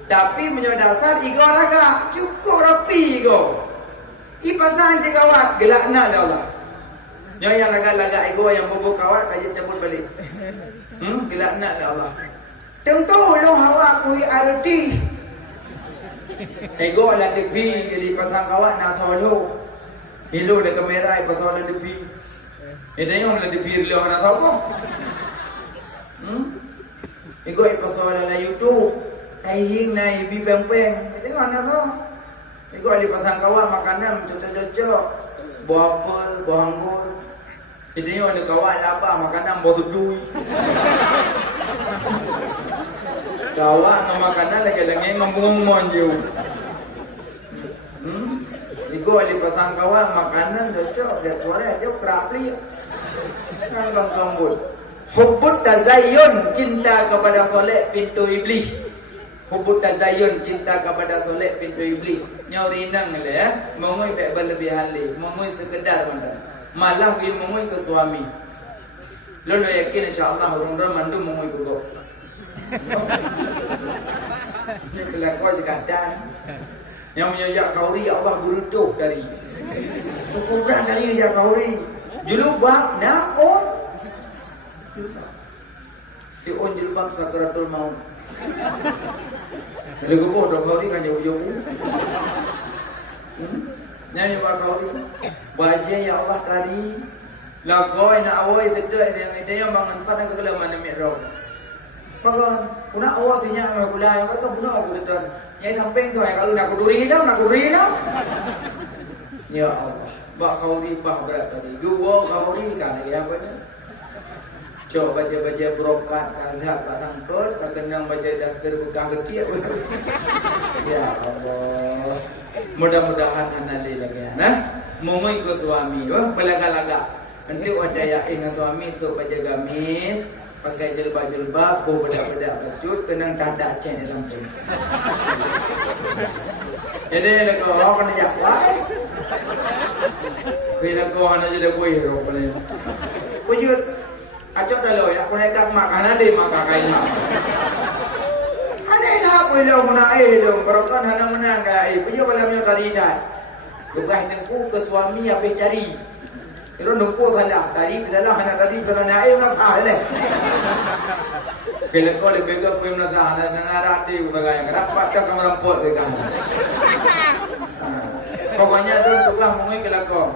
Tapi punya dasar ego laga cukup rapi ego. Ipasang je kawat gelakna dah Allah. Nyo yang laga-laga ego yang bobo kawat kaya cabut balik. Gelakna dah Allah. Tentu lo hawa kui arti. Ego la depi jadi pasang kawat na tholo. Hilo le kamera ipasang la depi. Idenya la depi lo na tholo. Ego ipasang la YouTube. Kai hing nai bi peng-peng. Tengok na tu. Ego ali pasang kawan makanan cocok-cocok. Buah apel, buah anggur. Idenya ada kawan lapar makanan buah sedui. kawan makanan lagi ngomong monju. Iku ali pasang kawan makanan cocok dia suara dia kerapli. Kan kambut. Hubbut tazayyun, cinta kepada soleh pintu iblis. Hubbut tazayyun, cinta kepada soleh pintu iblis. Nyau rinang le ya, mengui baik berlebihan le, mengui sekedar mana. Malah dia mengui ke suami. Lo yakin insya-Allah orang-orang mandu mengui ke kau. Ini kelakon sekadar. Yang menyajak kauri Allah berutuh dari. Cukup dari dia kauri. Julubab naon. Dion jilbab sakaratul maut. Kalau gue dah kauri kan jauh-jauh. Nyanyi pak kauri. Baca ya Allah kali. Lagoi nak awai sedek yang bangun pada kegelaman mikrop. Pagon, kuna awak sinya sama gula, kata guna aku sedek. Nyai samping tu, kalau nak kuduri dah. Ya Allah, bak kauri bah berat tadi. Dua kauri kan lagi apa ni? Coba baca brokat kan lihat batang kot, tak kenang baca daftar bukan kecil. Ya Allah, mudah-mudahan anali lagi nah. Mungui ke suami, wah belaga-laga. Nanti ada yang ingat suami so baca gamis, pakai jilbab, bedak-bedak kecut, tenang tadak cen di samping. Jadi kalau orang kena jakwai, bila kau hanya jadi kue hero paling. Wujud, acok dah lo ya, kau nak makanan di makan kain lah. Ada lah kue lo kena lo, berokon hanya menang kai. Pujuk malamnya tadi dah. Bukan nengku ke suami apa cari. Itu nengku salah, tadi salah hanya tadi salah naik nak salah. Bila kau lebih kau kue nak salah, narati usaha yang kenapa tak kamu rampok ke kan? Pokoknya tu tukang mungkin kelakon,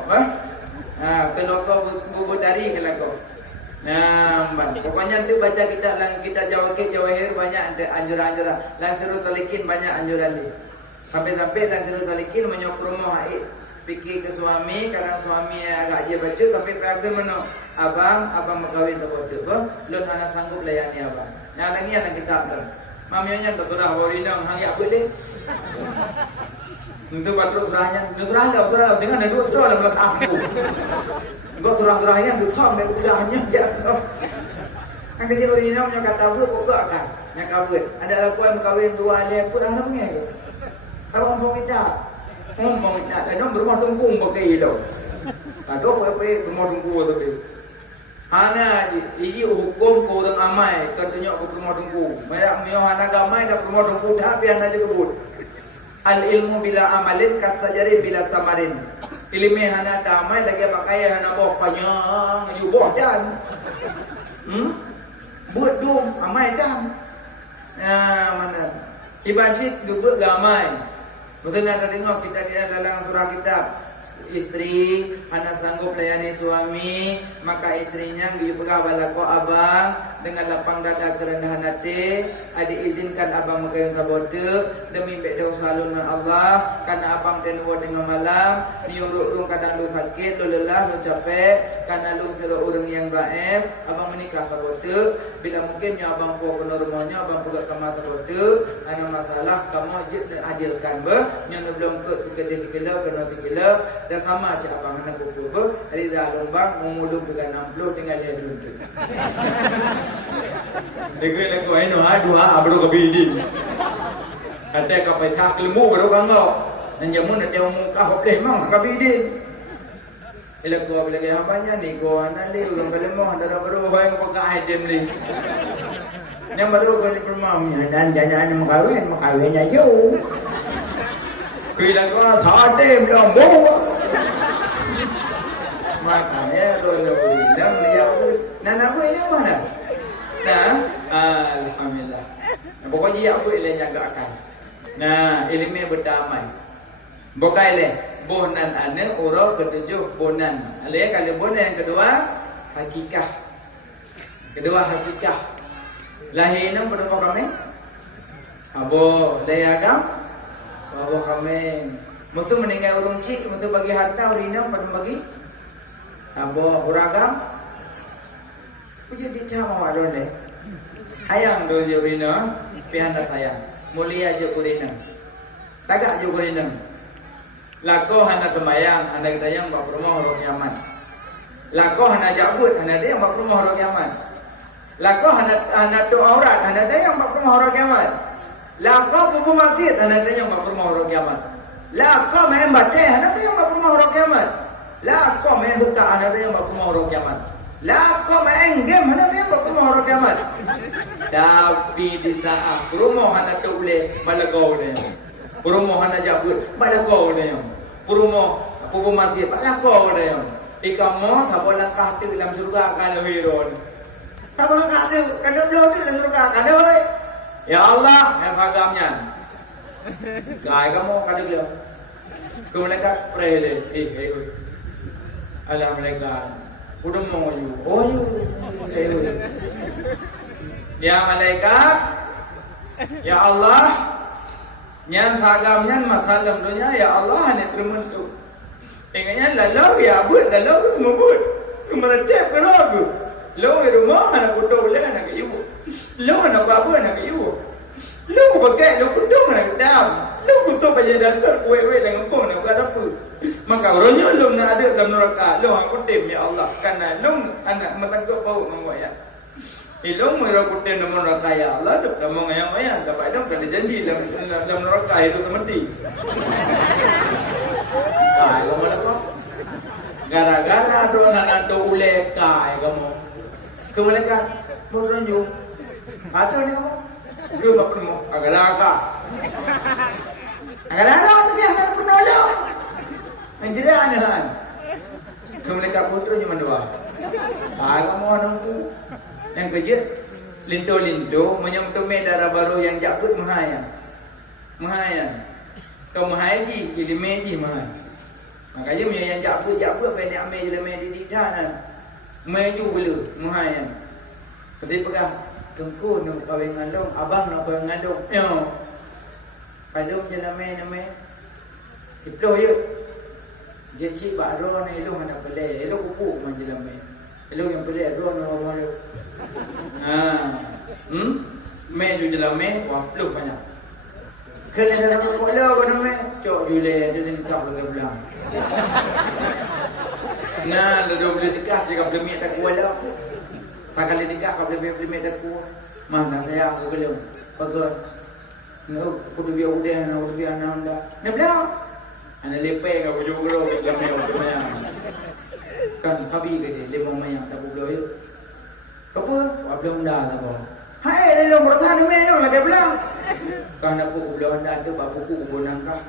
kelakon bubut dari kelakon. Nah, pokoknya tu baca kita jawahir banyak anjuran-anjuran. Langsung salikin banyak anjuran ni. Sampai-sampai langsung salikin menyopromo haid. Fikir ke suami, kadang suami agak je baca, tapi pihak mana? Abang berkahwin tak betul, bah? Lun anak sanggup layani abang. Yang lagi anak kitab kan. Mamianya tak surah warinang hang yak boleh. Untuk batruk surahnya, surah, jangan ada dua surah dalam belas aku. Gua surah-surahnya tu thom dia bilahnya dia tu. Kan kerja original punya kata buat pokok akan. Yang kahwin. Ada lakuan kahwin dua dia pun anak mengen. Tahu apa kita? Mau kita dan berumah tunggung pakai itu. Kado apa berumah tunggung tu. Hana iji hukum ko orang amai katanya ko berumah tunggung. Mereka mio hana gamai dah berumah tunggung tapi hana je kebut. Al ilmu bila amalin kasajari bila tamarin. Ilmu hana damai lagi pakai hana bawa panjang yuboh dan buat dum amai dan mana ibasit dubuk gamai. Maksudnya ada tengok kita dalam surah kitab istri hana sanggup layani suami maka istrinya giyu pegah balako abang dengan lapang dada kerendahan hati diizinkan abang mengayun tabote demi bedau salun man Allah karena abang tenuwa dengan malam ni urung kadang lu sakit lu lelah lu capek karena lu seru urang yang dhaif abang menikah tabote bila mungkinnya abang puak kena rumahnya abang pegat kamar tabote ana masalah kamu adilkan bah nyono belum ke dikila kena dikila dan sama si abang anak kupu bah Riza Lombang mengulung dengan 60 tinggal dia dulu. Dekoi ko ino dua abro kabidin. Kata ka pa chak lemu baru kangau. Nanjamun ada muka hopleh mang kabidin. Ila ko lagi habanya ni ko anali urang kalemo antara baru hoy ko ka item ni. Yang baru ko ni permamnya dan jangan makawin aja. Kuila ko thate mdombo. Makanya doa-doa dia nana aku ini mana? Nah, alhamdulillah. Pokoknya ya aku ile jagakan. Nah, ilmu berdamai. Bokaile bonan ane uro ketujuh bonan. Ale kalau bonan yang kedua hakikah. Kedua hakikah. Lahirnya pada kami. Abo layagam. Abo kami. Musuh meninggal urung cik, musuh bagi harta urina pada bagi. Abo uragam. Puji dicam awak dole. Hayang do je urina. pihan dah sayang. Mulia je kurina. Tagak je kurina. Lako hana semayang, hana dayang bak rumah orang kiamat. Lako hana jabut, hana dayang bak rumah orang kiamat. Lako hana tu aurat, hana dayang bak rumah orang kiamat. Lako pupu masjid, hana dayang bak rumah orang kiamat. Lako main batai, hana dayang bak rumah orang kiamat. Lako main suka, hana dayang bak rumah orang kiamat. Lako main game, hana dayang bak rumah orang kiamat. Tapi di saat rumah hana tu boleh balagau dia. Rumah hana jabut, balagau dia. Rumah pupu masjid, balagau dia. Ikamu tak boleh langkah tu dalam surga kalau hiron. Tak boleh langkah tu, kalau belum tu dalam surga kalau. Ya Allah, yang sagamnya. Gaya kamu kata dia. Kemudian pray le, Alhamdulillah. Udah mau you, Ya malaikat, ya Allah, yang sagamnya masalah dunia, ya Allah hanya bermentu. Ingatnya lalu ya abud, lalu ketemu abud. Kemeretep ke ragu. Lalu rumah anak kudu boleh anak ibu. Lalu anak babu anak ibu. Lalu pakai lalu kudu anak dam. Lalu kudu pakai dasar kue-kue dengan pun nak buat apa. Maka orangnya lalu nak ada dalam neraka. Lalu aku tim ya Allah. Karena lalu anak matangkap bau menggoyak. Lalu mereka kutim dalam neraka ya Allah. Dalam mengayang-ayang. Dapat dalam kan janji dalam neraka itu temati. Kai kamu lah kau. Gara-gara doa nak ule kai kamu. Kemudian kan, mau tunjuk. Ada ni kamu. Kau apa mau? Agak-agak. Agak-agak tu dia nak penolong. Anjir anahan. Kemudian kan putru cuma dua. Kai kamu anakku. Yang kejut, linto-linto menyemtuh darah baru yang jabut mahayan. Mahayan. Kau mahaji, jadi meji mahayan. Makanya punya yang jabut pendek ambil je lemah di didanan. Maju bulu, mahayan. Kasi pegah, tengku nak kahwin ngandung, abang nak kahwin ngandung. Yo. Padum je lemah. Diploh yuk. Je cik bak ro ni elok hendak pelai. Elok kuku man je lemah. Elok yang pelai ro nak orang lu. Maju je lemah, wah peluh banyak. Kena dalam kepala kau nama cok jule dia nikah lagi belang. Nah, dah boleh nikah cakap belum tak kuat lah. Tak kali nikah kau belum tak kuat. Mana saya aku belum. Bagus. Nak kudu biar udah, nak kudu biar anda. Ni belang. Ana lepai kau baju gelo dalam ni mayang. Kan kabi ke dia lemong mayang tak boleh yuk. Apa? Belum dah tak apa. Hai, dia lom bertahan ni mayang lagi belang. Karena buku belum ada tu, bak buku bonang kah?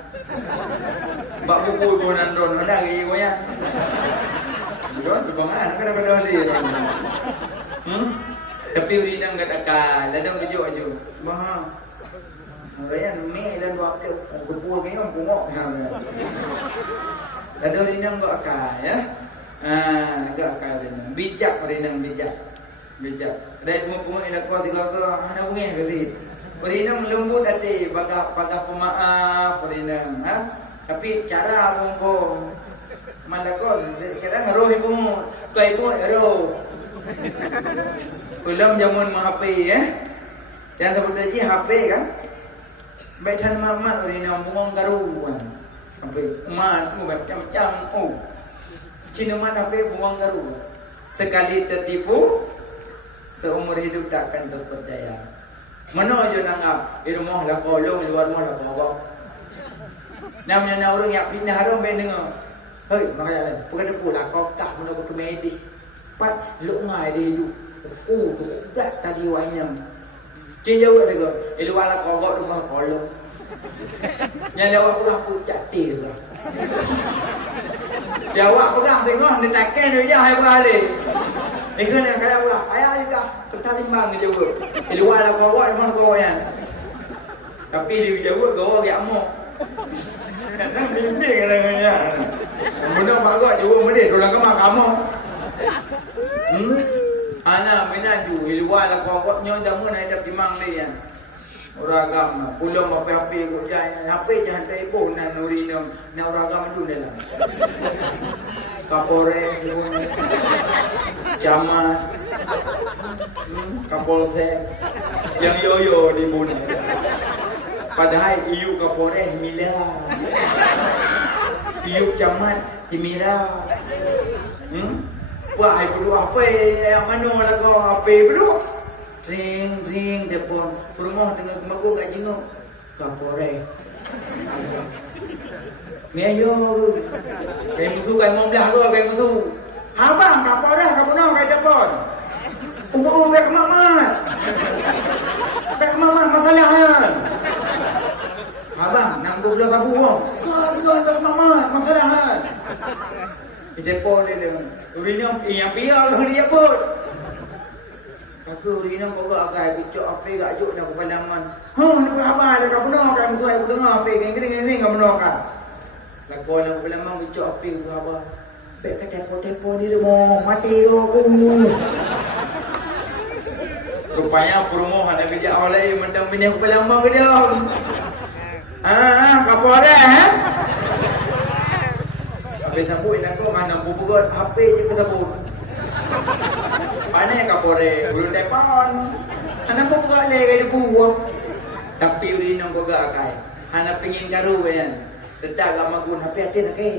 Bak buku bonang don ada lagi kau ya? Don tu kongan, kadang-kadang leh. Tapi urinang kata kal, ladang kejuk aja. Mah, raya ni lan buat tu, buku ni orang pungok. Ladang urinang kau akal ya? Kau akal urinang. Bijak urinang bijak. Dari pungok ini kau tiga kau, hana bunyi kasi. Perinang lembut hati, pakai pemaaf perinang, Tapi cara pun mandakon, kadang roh ibu, kau roh. Ulam jamun HP Yang sebut lagi HP kan? Baitan mama perinang bungong karuan. HP, mat, macam-macam. Cina mat HP bungong karuan. Sekali tertipu, seumur hidup takkan terpercaya. Mana je nanggap, rumah lah kolong, luar rumah lah kawak. Namanya orang yang pindah orang main dengar. Hei, makanya lain. Bukan dia pula kau kah mana kau tu medis. Pat, luk ngai dia hidup. Tu, dah tadi wanyam. Cik jawab dia kau. Luar lah kawak rumah kolong. Yang dia awak pegang pun jati dia pula. Dia awak pegang tengok, dia takkan dia je, hai balik. Kena yang kaya apa? Ayah juga petang timbang dia jawab. Luar lah kawak, mana kawak yang. Tapi dia jawab kawak dia amok. Kadang bimbing kadang-kadang. Benda bagus jawab mana dia, tolong kemak kamu. Ana minat ju, luar lah kawak nyawa jamu naik timbang dia yang. Uragam pulau apa ko jaya apa jahan ibu nan urinam na uragam dulu lah. Kapore camat kapolsek yang yoyo di bun. Padahal iu kapore mila. Iu camat timira. Wah, ibu apa yang anu lah kau apa ibu? Ring telepon rumah tengah kemagu kat jenguk kapore ni ayo kai mutu kai mau belah aku kai mutu abang kapore kapuno kai telepon bek mama masalahan abang nang belah sabu kan bek mama masalahan di telepon dia urinnya yang pia dia pun aku rina kau agak kecok apa gak juk nak kepandangan. Nak apa dah kau benar kan musuh aku dengar apa geng kau benar kan. Lakon nak kepandangan kecok apa kau apa. Pek kata tepo ni demo mati aku. Rupanya promo ada kerja oleh mendang bini aku kepandangan ke dia. Kapo dah Habis sabut nak kau mana bubugot HP je ke sabut. Mana kapore ulun depan anak pun gak le kai debu tapi urino ko gak kai hana pengin karu kan dedak gak magun HP ate sakit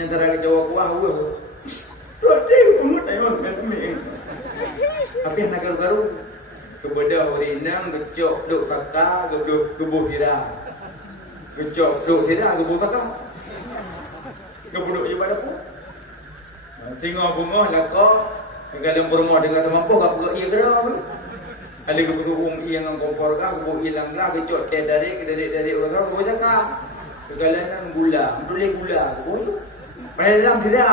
yang teraga jawa kuah roti umut ayo kan me tapi hana karu kebedah urino gecok duk saka gebuh sirah gecok duk sirah gebuh saka gebuduk je pada pun tengok bunga lah kau kadang berumah dengan semampu kau pergi ia kerana ada kebutuhan ia dengan kompor kau kau hilang lah kecot dari orang kau kau cakap kegalanan gula boleh gula kau mana dalam tidak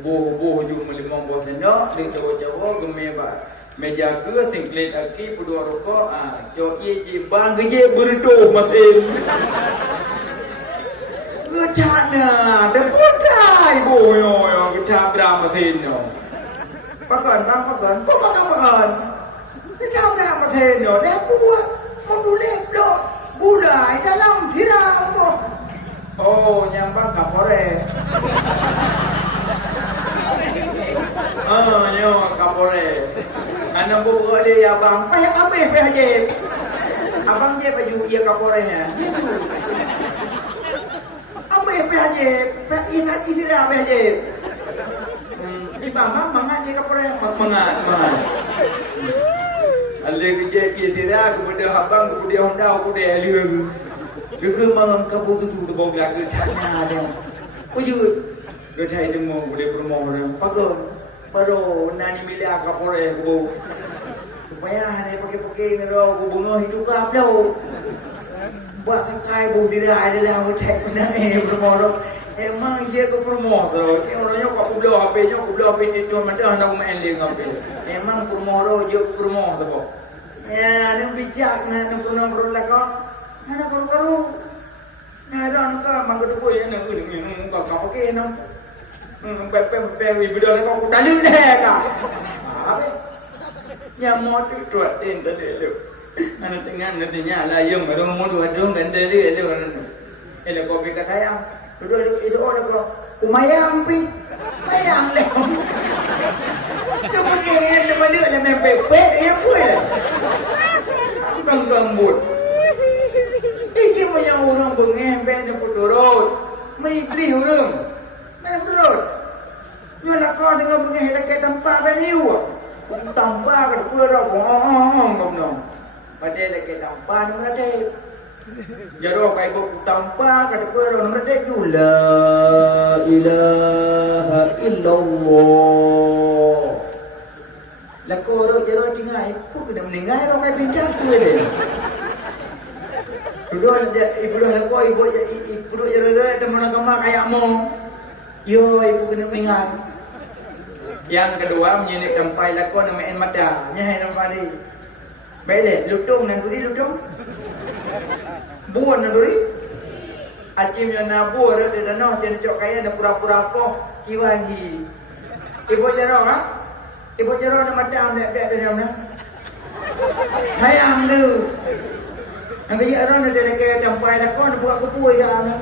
bubuh juga melimang bos sendok dia cawa-cawa gemebak meja ke singklet aki pedua rokok cok ia jibang kerja berdoh masin Gecana, ada putrai boyo gecap drama seno. Pakon, gecap drama seno. Dia buat modulem dok gulai dalam tiram boh. Oh, nyambang kapore. Yo kapore. Anak buat dia abang, payah abang je. Abang je baju ia kapore nya. PHJ, ingat istirahat PHJ. Di mama mangan dia kapore mangan. Ale kerja istirahat kepada abang kepada Honda kepada Elia. Ke mangan kapu tu bau belaka tanya dia. Pujud. Ke cai temu boleh promo dia. Pagon. Baru nani milia kapore bau. Supaya ni pakai ngero bunga hidup kap dah. Buat sakai bau tidak ada lah cek mana promo emang je ko promo terus orangnya kau belah HP-nya aku belah HP tu macam hendak main link HP emang promo je promo tu ya ni bijak na promo kau nak karu na dah nak mang tu boy nak ni kau pakai nam pe video kau talu dah ka apa nyamot tu tin tadi lu anak tengah nantinya lah yang baru mau dua kan dari itu ele kopi kata saya duduk itu orang kau kumayang pi mayang leh tu pergi nama dia dah main pepe ya pun lah kang but iki punya orang bengembek ni puturut mai beli orang mana puturut nyola kau dengan bengembek ke tempat beliau tambah ke pura kau nom padahal ke tampan mereka jaro kai bok tampa kata pero mereka tu la ilaha illallah la koro jaro tingai pu kena meninggal ro kai pindah tu dia duduk ibu dah la ko ibu jaro ada mana kama kayak mo yo ibu kena meninggal yang kedua menyelik tempai la ko nama en mata nyai nampai Bele, lutung nan duri lutung. Buan nan duri. Acim yang nabu ada di danau cina cok kaya na pura-pura poh kiwahi. Ibu jaro kan? Ibu jaro na madam dek dari mana? Sayang tu. Ang kaya ron ada lagi dampai lah kon buat kupui dah.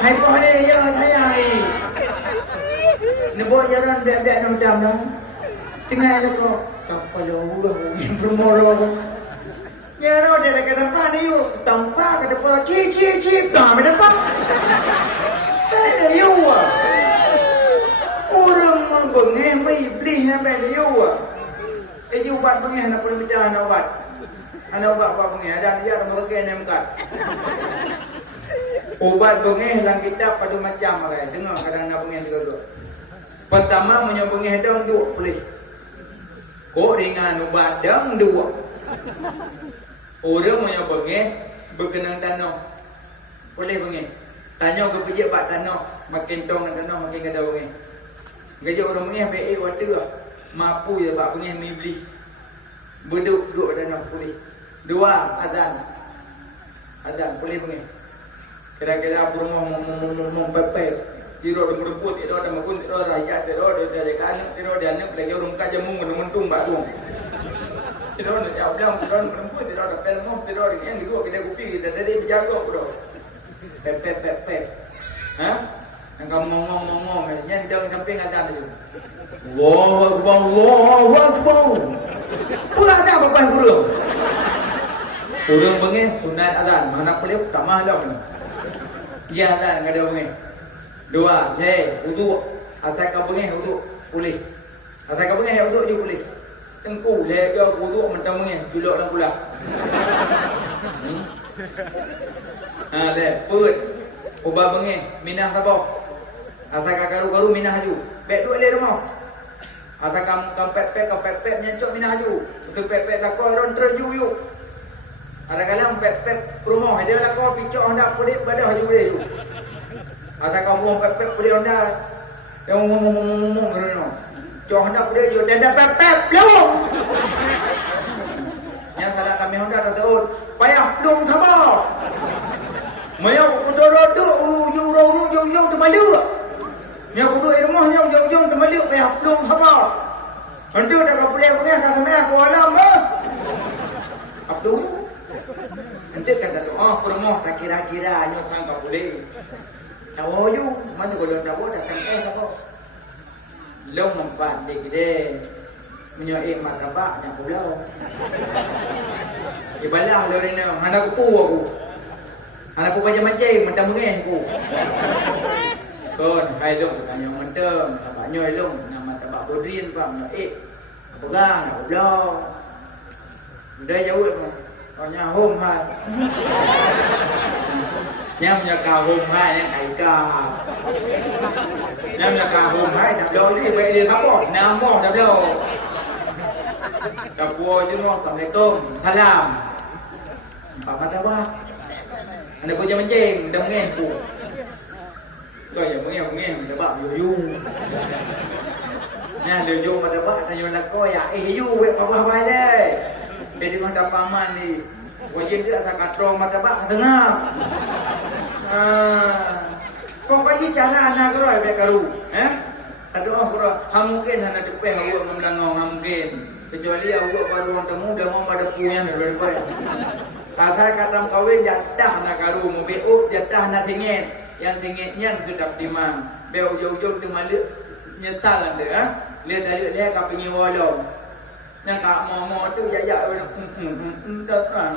Hai poh ni ya sayang ni. Ni buat jalan beb-beb nak macam dah. Tengah lah kau kapal orang yang bermoro. Ya ron ada lagi dampai ni yuk. Dampai ke depan cip dah me depan. Beda yuk. Orang bengeh mai beli yang beda yuk. Ubat bengeh nak perlu minta anak ubat. Anak ubat apa bengeh? Ada dia sama lagi yang kat. Ubat bengeh dalam kitab pada macam lah. Dengar kadang nak bengeh juga. Pertama punya bengeh dong duk boleh. Kok ringan ubat dong dua. Orang punya bengeh berkenang tanah. Boleh bengeh. Tanya ke pijak bak tanah, makin tong tanah makin kada bengeh. Gajak orang bengeh baik water lah. Mampu je bak bengeh mi beli. Berduk tanah boleh. Dua azan. Azan boleh bengeh. Kira-kira rumah pepek. Tiro dong rumput, tiro dah makun, tiro dah ayat, tiro dah jaga anak, tiro dah anak lagi orang kaja mung menuntung bak dong. Tiro dah jauh bilang, tiro dah rumput, tiro dah pelmom, tiro dah yang dua kita kopi, dah dari berjaga pun. Pepek. Ha? Yang kamu ngomong, yang jangan samping azan tu. Allahu Akbar. Pulang dah apa yang kurang? Kurang bengeh sunat azan, mana boleh tak mahlum. Ya azan ada bengeh. Dua, wudu. Asal kau bengeh wudu boleh. Asal kau bengeh wudu je boleh. Tengku lega wudu macam bengeh, julok dalam pula. Put. Ubah bengeh, minah sabah. Asal karu-karu minah haju. Bek duk le rumah. Asal kau pepek nyencok minah haju. Betul pepek dah kau ron terju yuk. Ada kalang pepek rumah dia dah kau picok hendak pedik badah haju dia tu. Asal kau buang pepek pedik hendak. Yang ngomong berono. Cok hendak pedik je dah pepek belum. Yang salah kami hendak dah tahu. Payah belum sabar. Mayau duduk ujung termalu. Mayau duduk di rumahnya ujung termalu payah belum sabar. Nanti dah kau boleh bengeh dah sampai aku alam ah. Abdul. Nanti kata tu, ke rumah tak kira-kira nyo sang kau boleh. Tahu ju, mana kalau tahu dah sampai apa. Long manfaat dia menyoek martabak yang pulau. Ibalah lorina, hendak kupu aku. Anak aku baca mancing, mentang bengeh aku. Kon, hai long, tanya mentang, apa nyoy long, nama tabak bodrin, pak menyoek. Apa gang, apa belau. Udah jauh, tanya home hai. Nhâm nhà cào hùng hai em cày cà. Nhâm nhà cào hùng hai đập đôi cái vậy đi thắp bọt nam bọt đập đôi. Đập cua chứ ngon sắm lấy cơm tha làm. Bảo mặt ra ba. Anh cô cho mình chèn đâm nghe cụ. Coi giờ mới nghe để bảo vô du. Nha đều vô mà để bạn thay vô là coi à du vậy mà qua vai đây. Để đi con đập paman đi. Wajib dia tak katrong mata bak tengah. Pokoknya cara anak keroi be karu, Aduh keroi, mungkin hana depe hawa ngamlangong mungkin. Kecuali awak baru orang temu dah mau ada punya dari depe. Kata katam kawin jatah nak karu mu be up jatah nak tingit. Yang tingitnya kedap timang. Be ujung-ujung tu malik nyesal anda, Lihat dari dia kau pengi wolong. Yang kak mau tu jajak datang.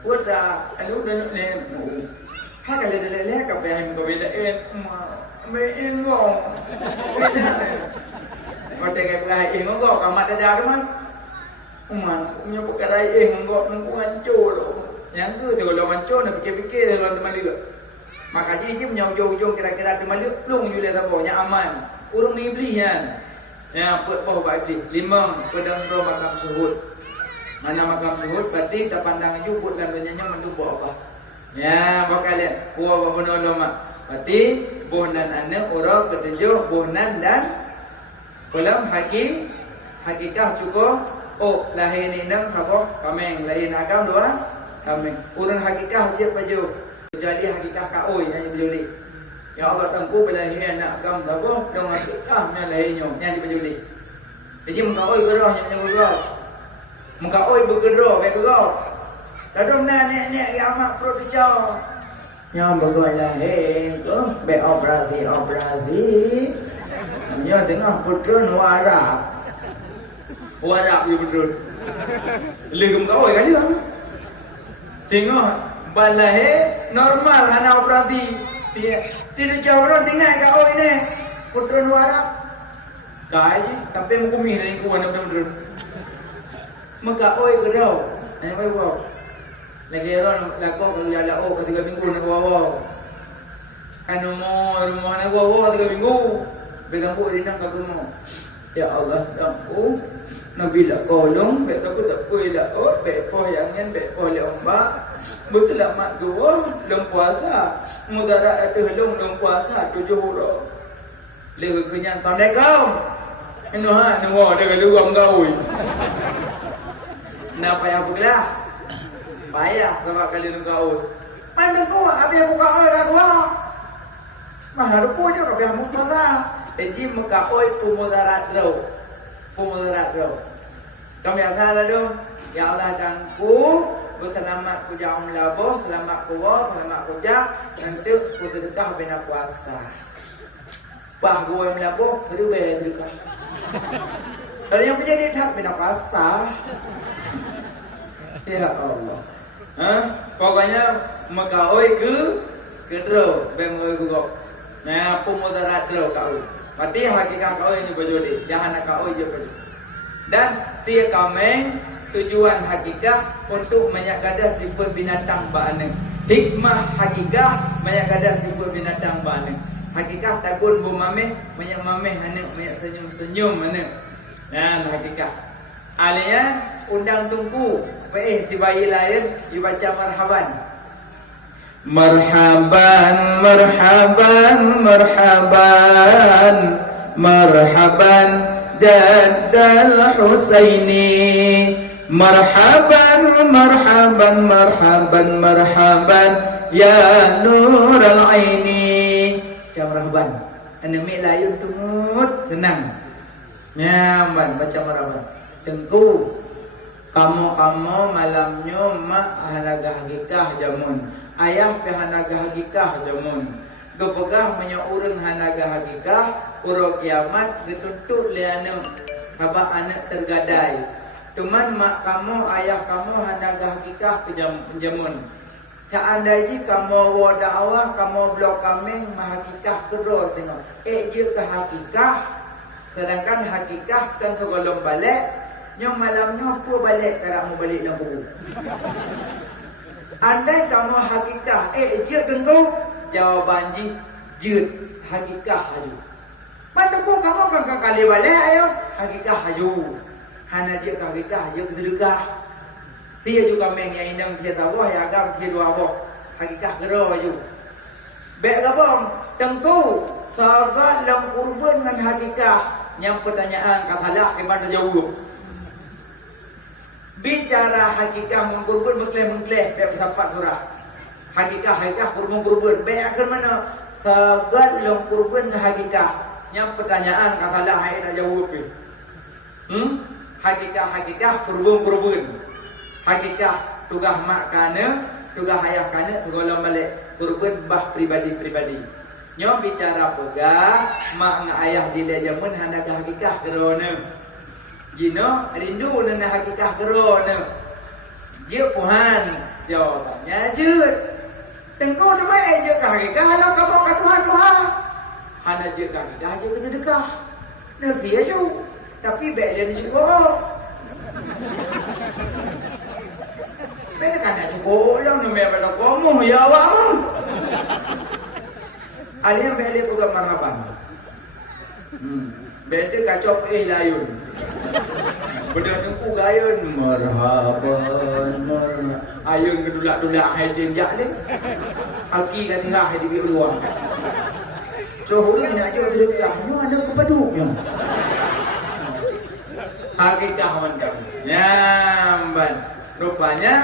Putra, alu dan ni. Hak ada leleh kau bayar kau beda main ngong. Kau tengok pelai ngong kau mat ada teman. Punya perkara ngong nunggu hancur. Yang tu kalau hancur nak fikir-fikir kalau teman juga. Maka jiji punya ujung-ujung kira-kira teman dia plung juga tabonya aman. Urung ni beli kan. Ya, buat bau baik lima pedang roh makam suhud. Mana makam suhud berarti tak pandang jubut dan dunyanya mendubu apa. Ya, bakal lihat buah babono loma. Berarti bohnan anak orang ketujuh bohnan dan kolam hakikah cukup. Oh, lahir ni nang khabar kameng lain agam dua kameng. Urang hakikah dia baju. Kecuali hakikah kaoi yang beli. Ya Allah tengku bila hian nak gam dabo dong hakikah nya lahirnya nya dipajuli. Jadi muka oi gerah nyak gerah. Muka oi bergerah be gerah. Lalu nek amak perut kecau. Nya bergolah ke be operasi. Nya tengah putun warap. Warap you putun. Legum muka oi kan dia. Tengok balahe normal hana operasi. Tidak jauh tinggal kat oi ni. Putun warap. Kai je tapi mukumi dari kuan betul-betul. Maka oi gerau. Ai oi wow. Lagi orang lakok kerja lakok ketiga minggu nak wow. Kan rumah nak wow ketiga minggu. Begampu di nang kagumo. Ya Allah, aku Nabi lah kolong, bet aku tak boleh lah kot, bet poh yangan, bet poh lomba. Betul lah mat gua, lom puasa. Mudarat ada lom puasa 7 huruf. Lego kenyang Assalamualaikum. Ino ha, nuwa dah luang kau. Nak payah pula. Payah sebab kali lu kau. Pandang kau, habis buka oi kat gua. Mana rupu je kau biar muda. Eji muka oi pumudarat ro. Kami asal dong. Ya Allah dangku berselamat ku jauh melabuh, selamat ku wa, selamat ku ja, nanti ku sedekah bina puasa. Bah gue melabuh, terus bayar sedekah. Dan yang punya dia tak bina puasa. Ya Allah. Pokoknya maka oi ke dro, bemoi gugok. Nah, pumudarat dro kau. Mati hakikat kau ini bajodi, jangan nak kau je baju. Dan si kameng tujuan hakikat untuk menyagada sifat binatang ba'ane. Hikmah hakikat menyagada sifat binatang ba'ane. Hakikat takun bumameh, mameh hane, senyum-senyum hane. Nah, hakikat. Alian undang tungku, si bayi lain, dibaca marhaban. Marhaban, marhaban, marhaban, marhaban, Jaddal Husaini. Marhaban, marhaban, marhaban, marhaban, ya Nur al-Aini. Baca marhaban. Anak layun tumut senang. Nyaman baca marhaban. Tengku kamu malamnya mak hanaga hakikah jamun. Ayah pe hanaga hakikah jamun. Gepegah menyo urang hanaga hakikah uro kiamat dituntut lianu haba anak tergadai. Cuman mak kamu ayah kamu hanaga hakikah ke jamun. Tak andai kamu wa dakwah kamu blok kami mahakikah terus tengok. Je ke hakikah sedangkan hakikah kan sebelum balik nyom malamnya apa balik tak mau balik nak buku. Andai kamu hakikah je tengku jawaban je hakikah haju. Mana pun kamu kan kali balik ayo hakikah haju. Hana je hakikah je sedekah. Dia juga meng yang indang dia tahu ya agam dia dua boh. Hakikah gero haju. Baik gabung tengku sagat lang kurban dengan hakikah. Yang pertanyaan katalah ke mana jauh. Bicara hakikah mengkurban mengkleh biar bersapat surah. Hakikah kurban biar ke mana sagat long kurban ke hakikah. Yang pertanyaan katalah hai nak jawab pe. Hakikah kurban. Hakikah tugas mak kana, tugas ayah kana tugolong balik kurban bah pribadi. Nyo bicara pegah mak dengan ayah dile jamun hanaga hakikah kerana Gino rindu nana hakikah gerona. Je puhan jawabannya je. Tengkau namai je hakikah kalau kamu kat Tuhan. Hana je hakikah je kena dekah. Nafi aja. Tapi baik dia cukup. Baik kan tak cukup lah namai pada kamu ya awakmu. Alian baik dia program marhaban. Beda kacau layun. Benda tengku gayun marhaban. Ayun kedulak-dulak hadir jak ni. Aki kata hah di bi luar. Cohuri nak jo sedekah nyo ada kepaduknya. Hakikah mandang. Nyamban. Rupanya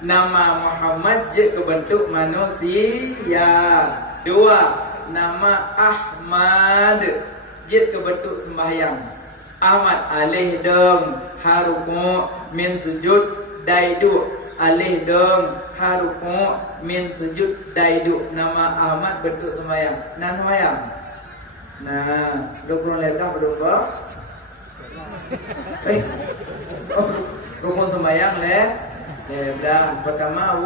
nama Muhammad je kebentuk manusia. 2. Nama Ahmad je kebentuk sembahyang. Ahmad alih dong haruku min sujud daidu alih dong haruku min sujud daidu. Nama Ahmad bentuk sembahyang. Nah sembahyang. Nah, rukun lebah berdoa. Rukun sembahyang lebah. Pertama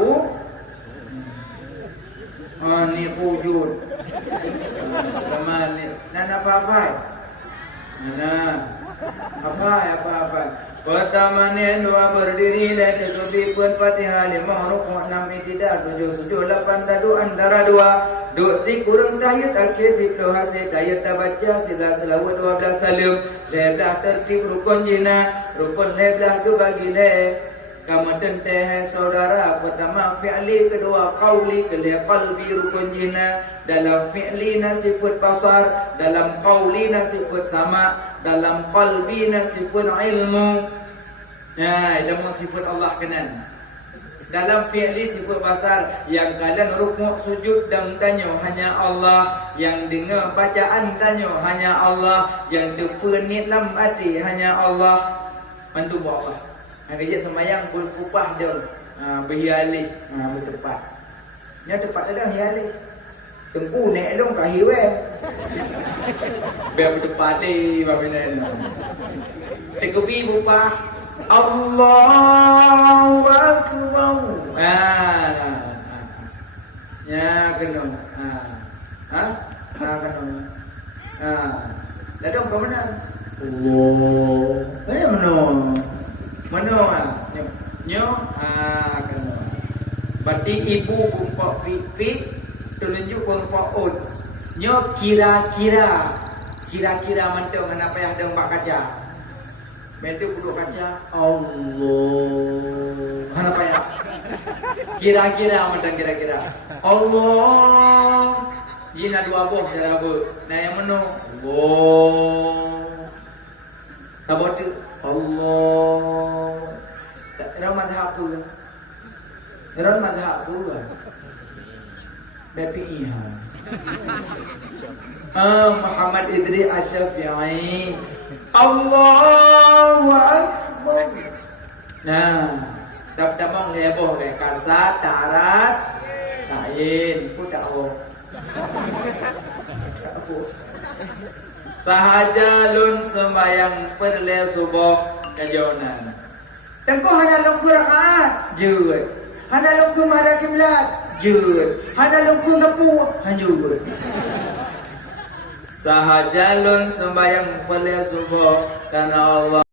ni wujud. Sama ni. Nah apa-apa. Nah, apa. Pertama ni dua berdiri dan tujuh pun Fatihah, 5 rukuk, 6 i'tidal, 7 sujud, 8 tadu antara dua. Duk si kurang tahiyat akhir 10 hasil tahiyat baca 11 selawat 12 salam. Leblah tertib rukun jina, rukun leblah tu bagi kamu tenteh saudara. Pertama fi'li, kedua qauli, ketiga qalbi rukun jina. Dalam fi'li nasifut basar, dalam qauli nasifut sama, dalam qalbi nasifut ilmu. Nah, ilmu sifat Allah kanan. Dalam fi'li sifat basar, yang kalian rukuk sujud dan tanya hanya Allah, yang dengar bacaan tanya hanya Allah, yang terpenit dalam hati hanya Allah. Mandu Allah. Kerja semayang berkupah dia berhialih bertepat. Nya tepat ada hialih. Tengku nek long ka hiwe. Biar bertepat ni babina ni. Tegubi bupah Allahu akbar. Ya kena. Kena. Dah dong kau mana? Allah. Mana nyo kena. Berarti ibu kumpak pipi tunjuk kumpak ud. Nyo kira-kira mantau ngana payah deng bak kaca. Metu duduk kaca Allah. Ngana payah. Kira-kira mantau kira-kira. Allah. Jina dua boh cara bu. Nah yang menu. Allah. Tabot Allah. Orang madhab pula. Orang madhab pula. BPI Muhammad Idris Asy-Syafi'i. Allahu akbar. Nah, dapat mong leboh ke kasat, tarat, kain, ku tahu. Sahaja lun sembayang perle subuh kajonan. Tengko hana lungku rakaat, jud. Hana lungku madha kiblat, jud. Hana lungku ngepu, hanjud. Sahaja lun sembayang perle subuh karena Allah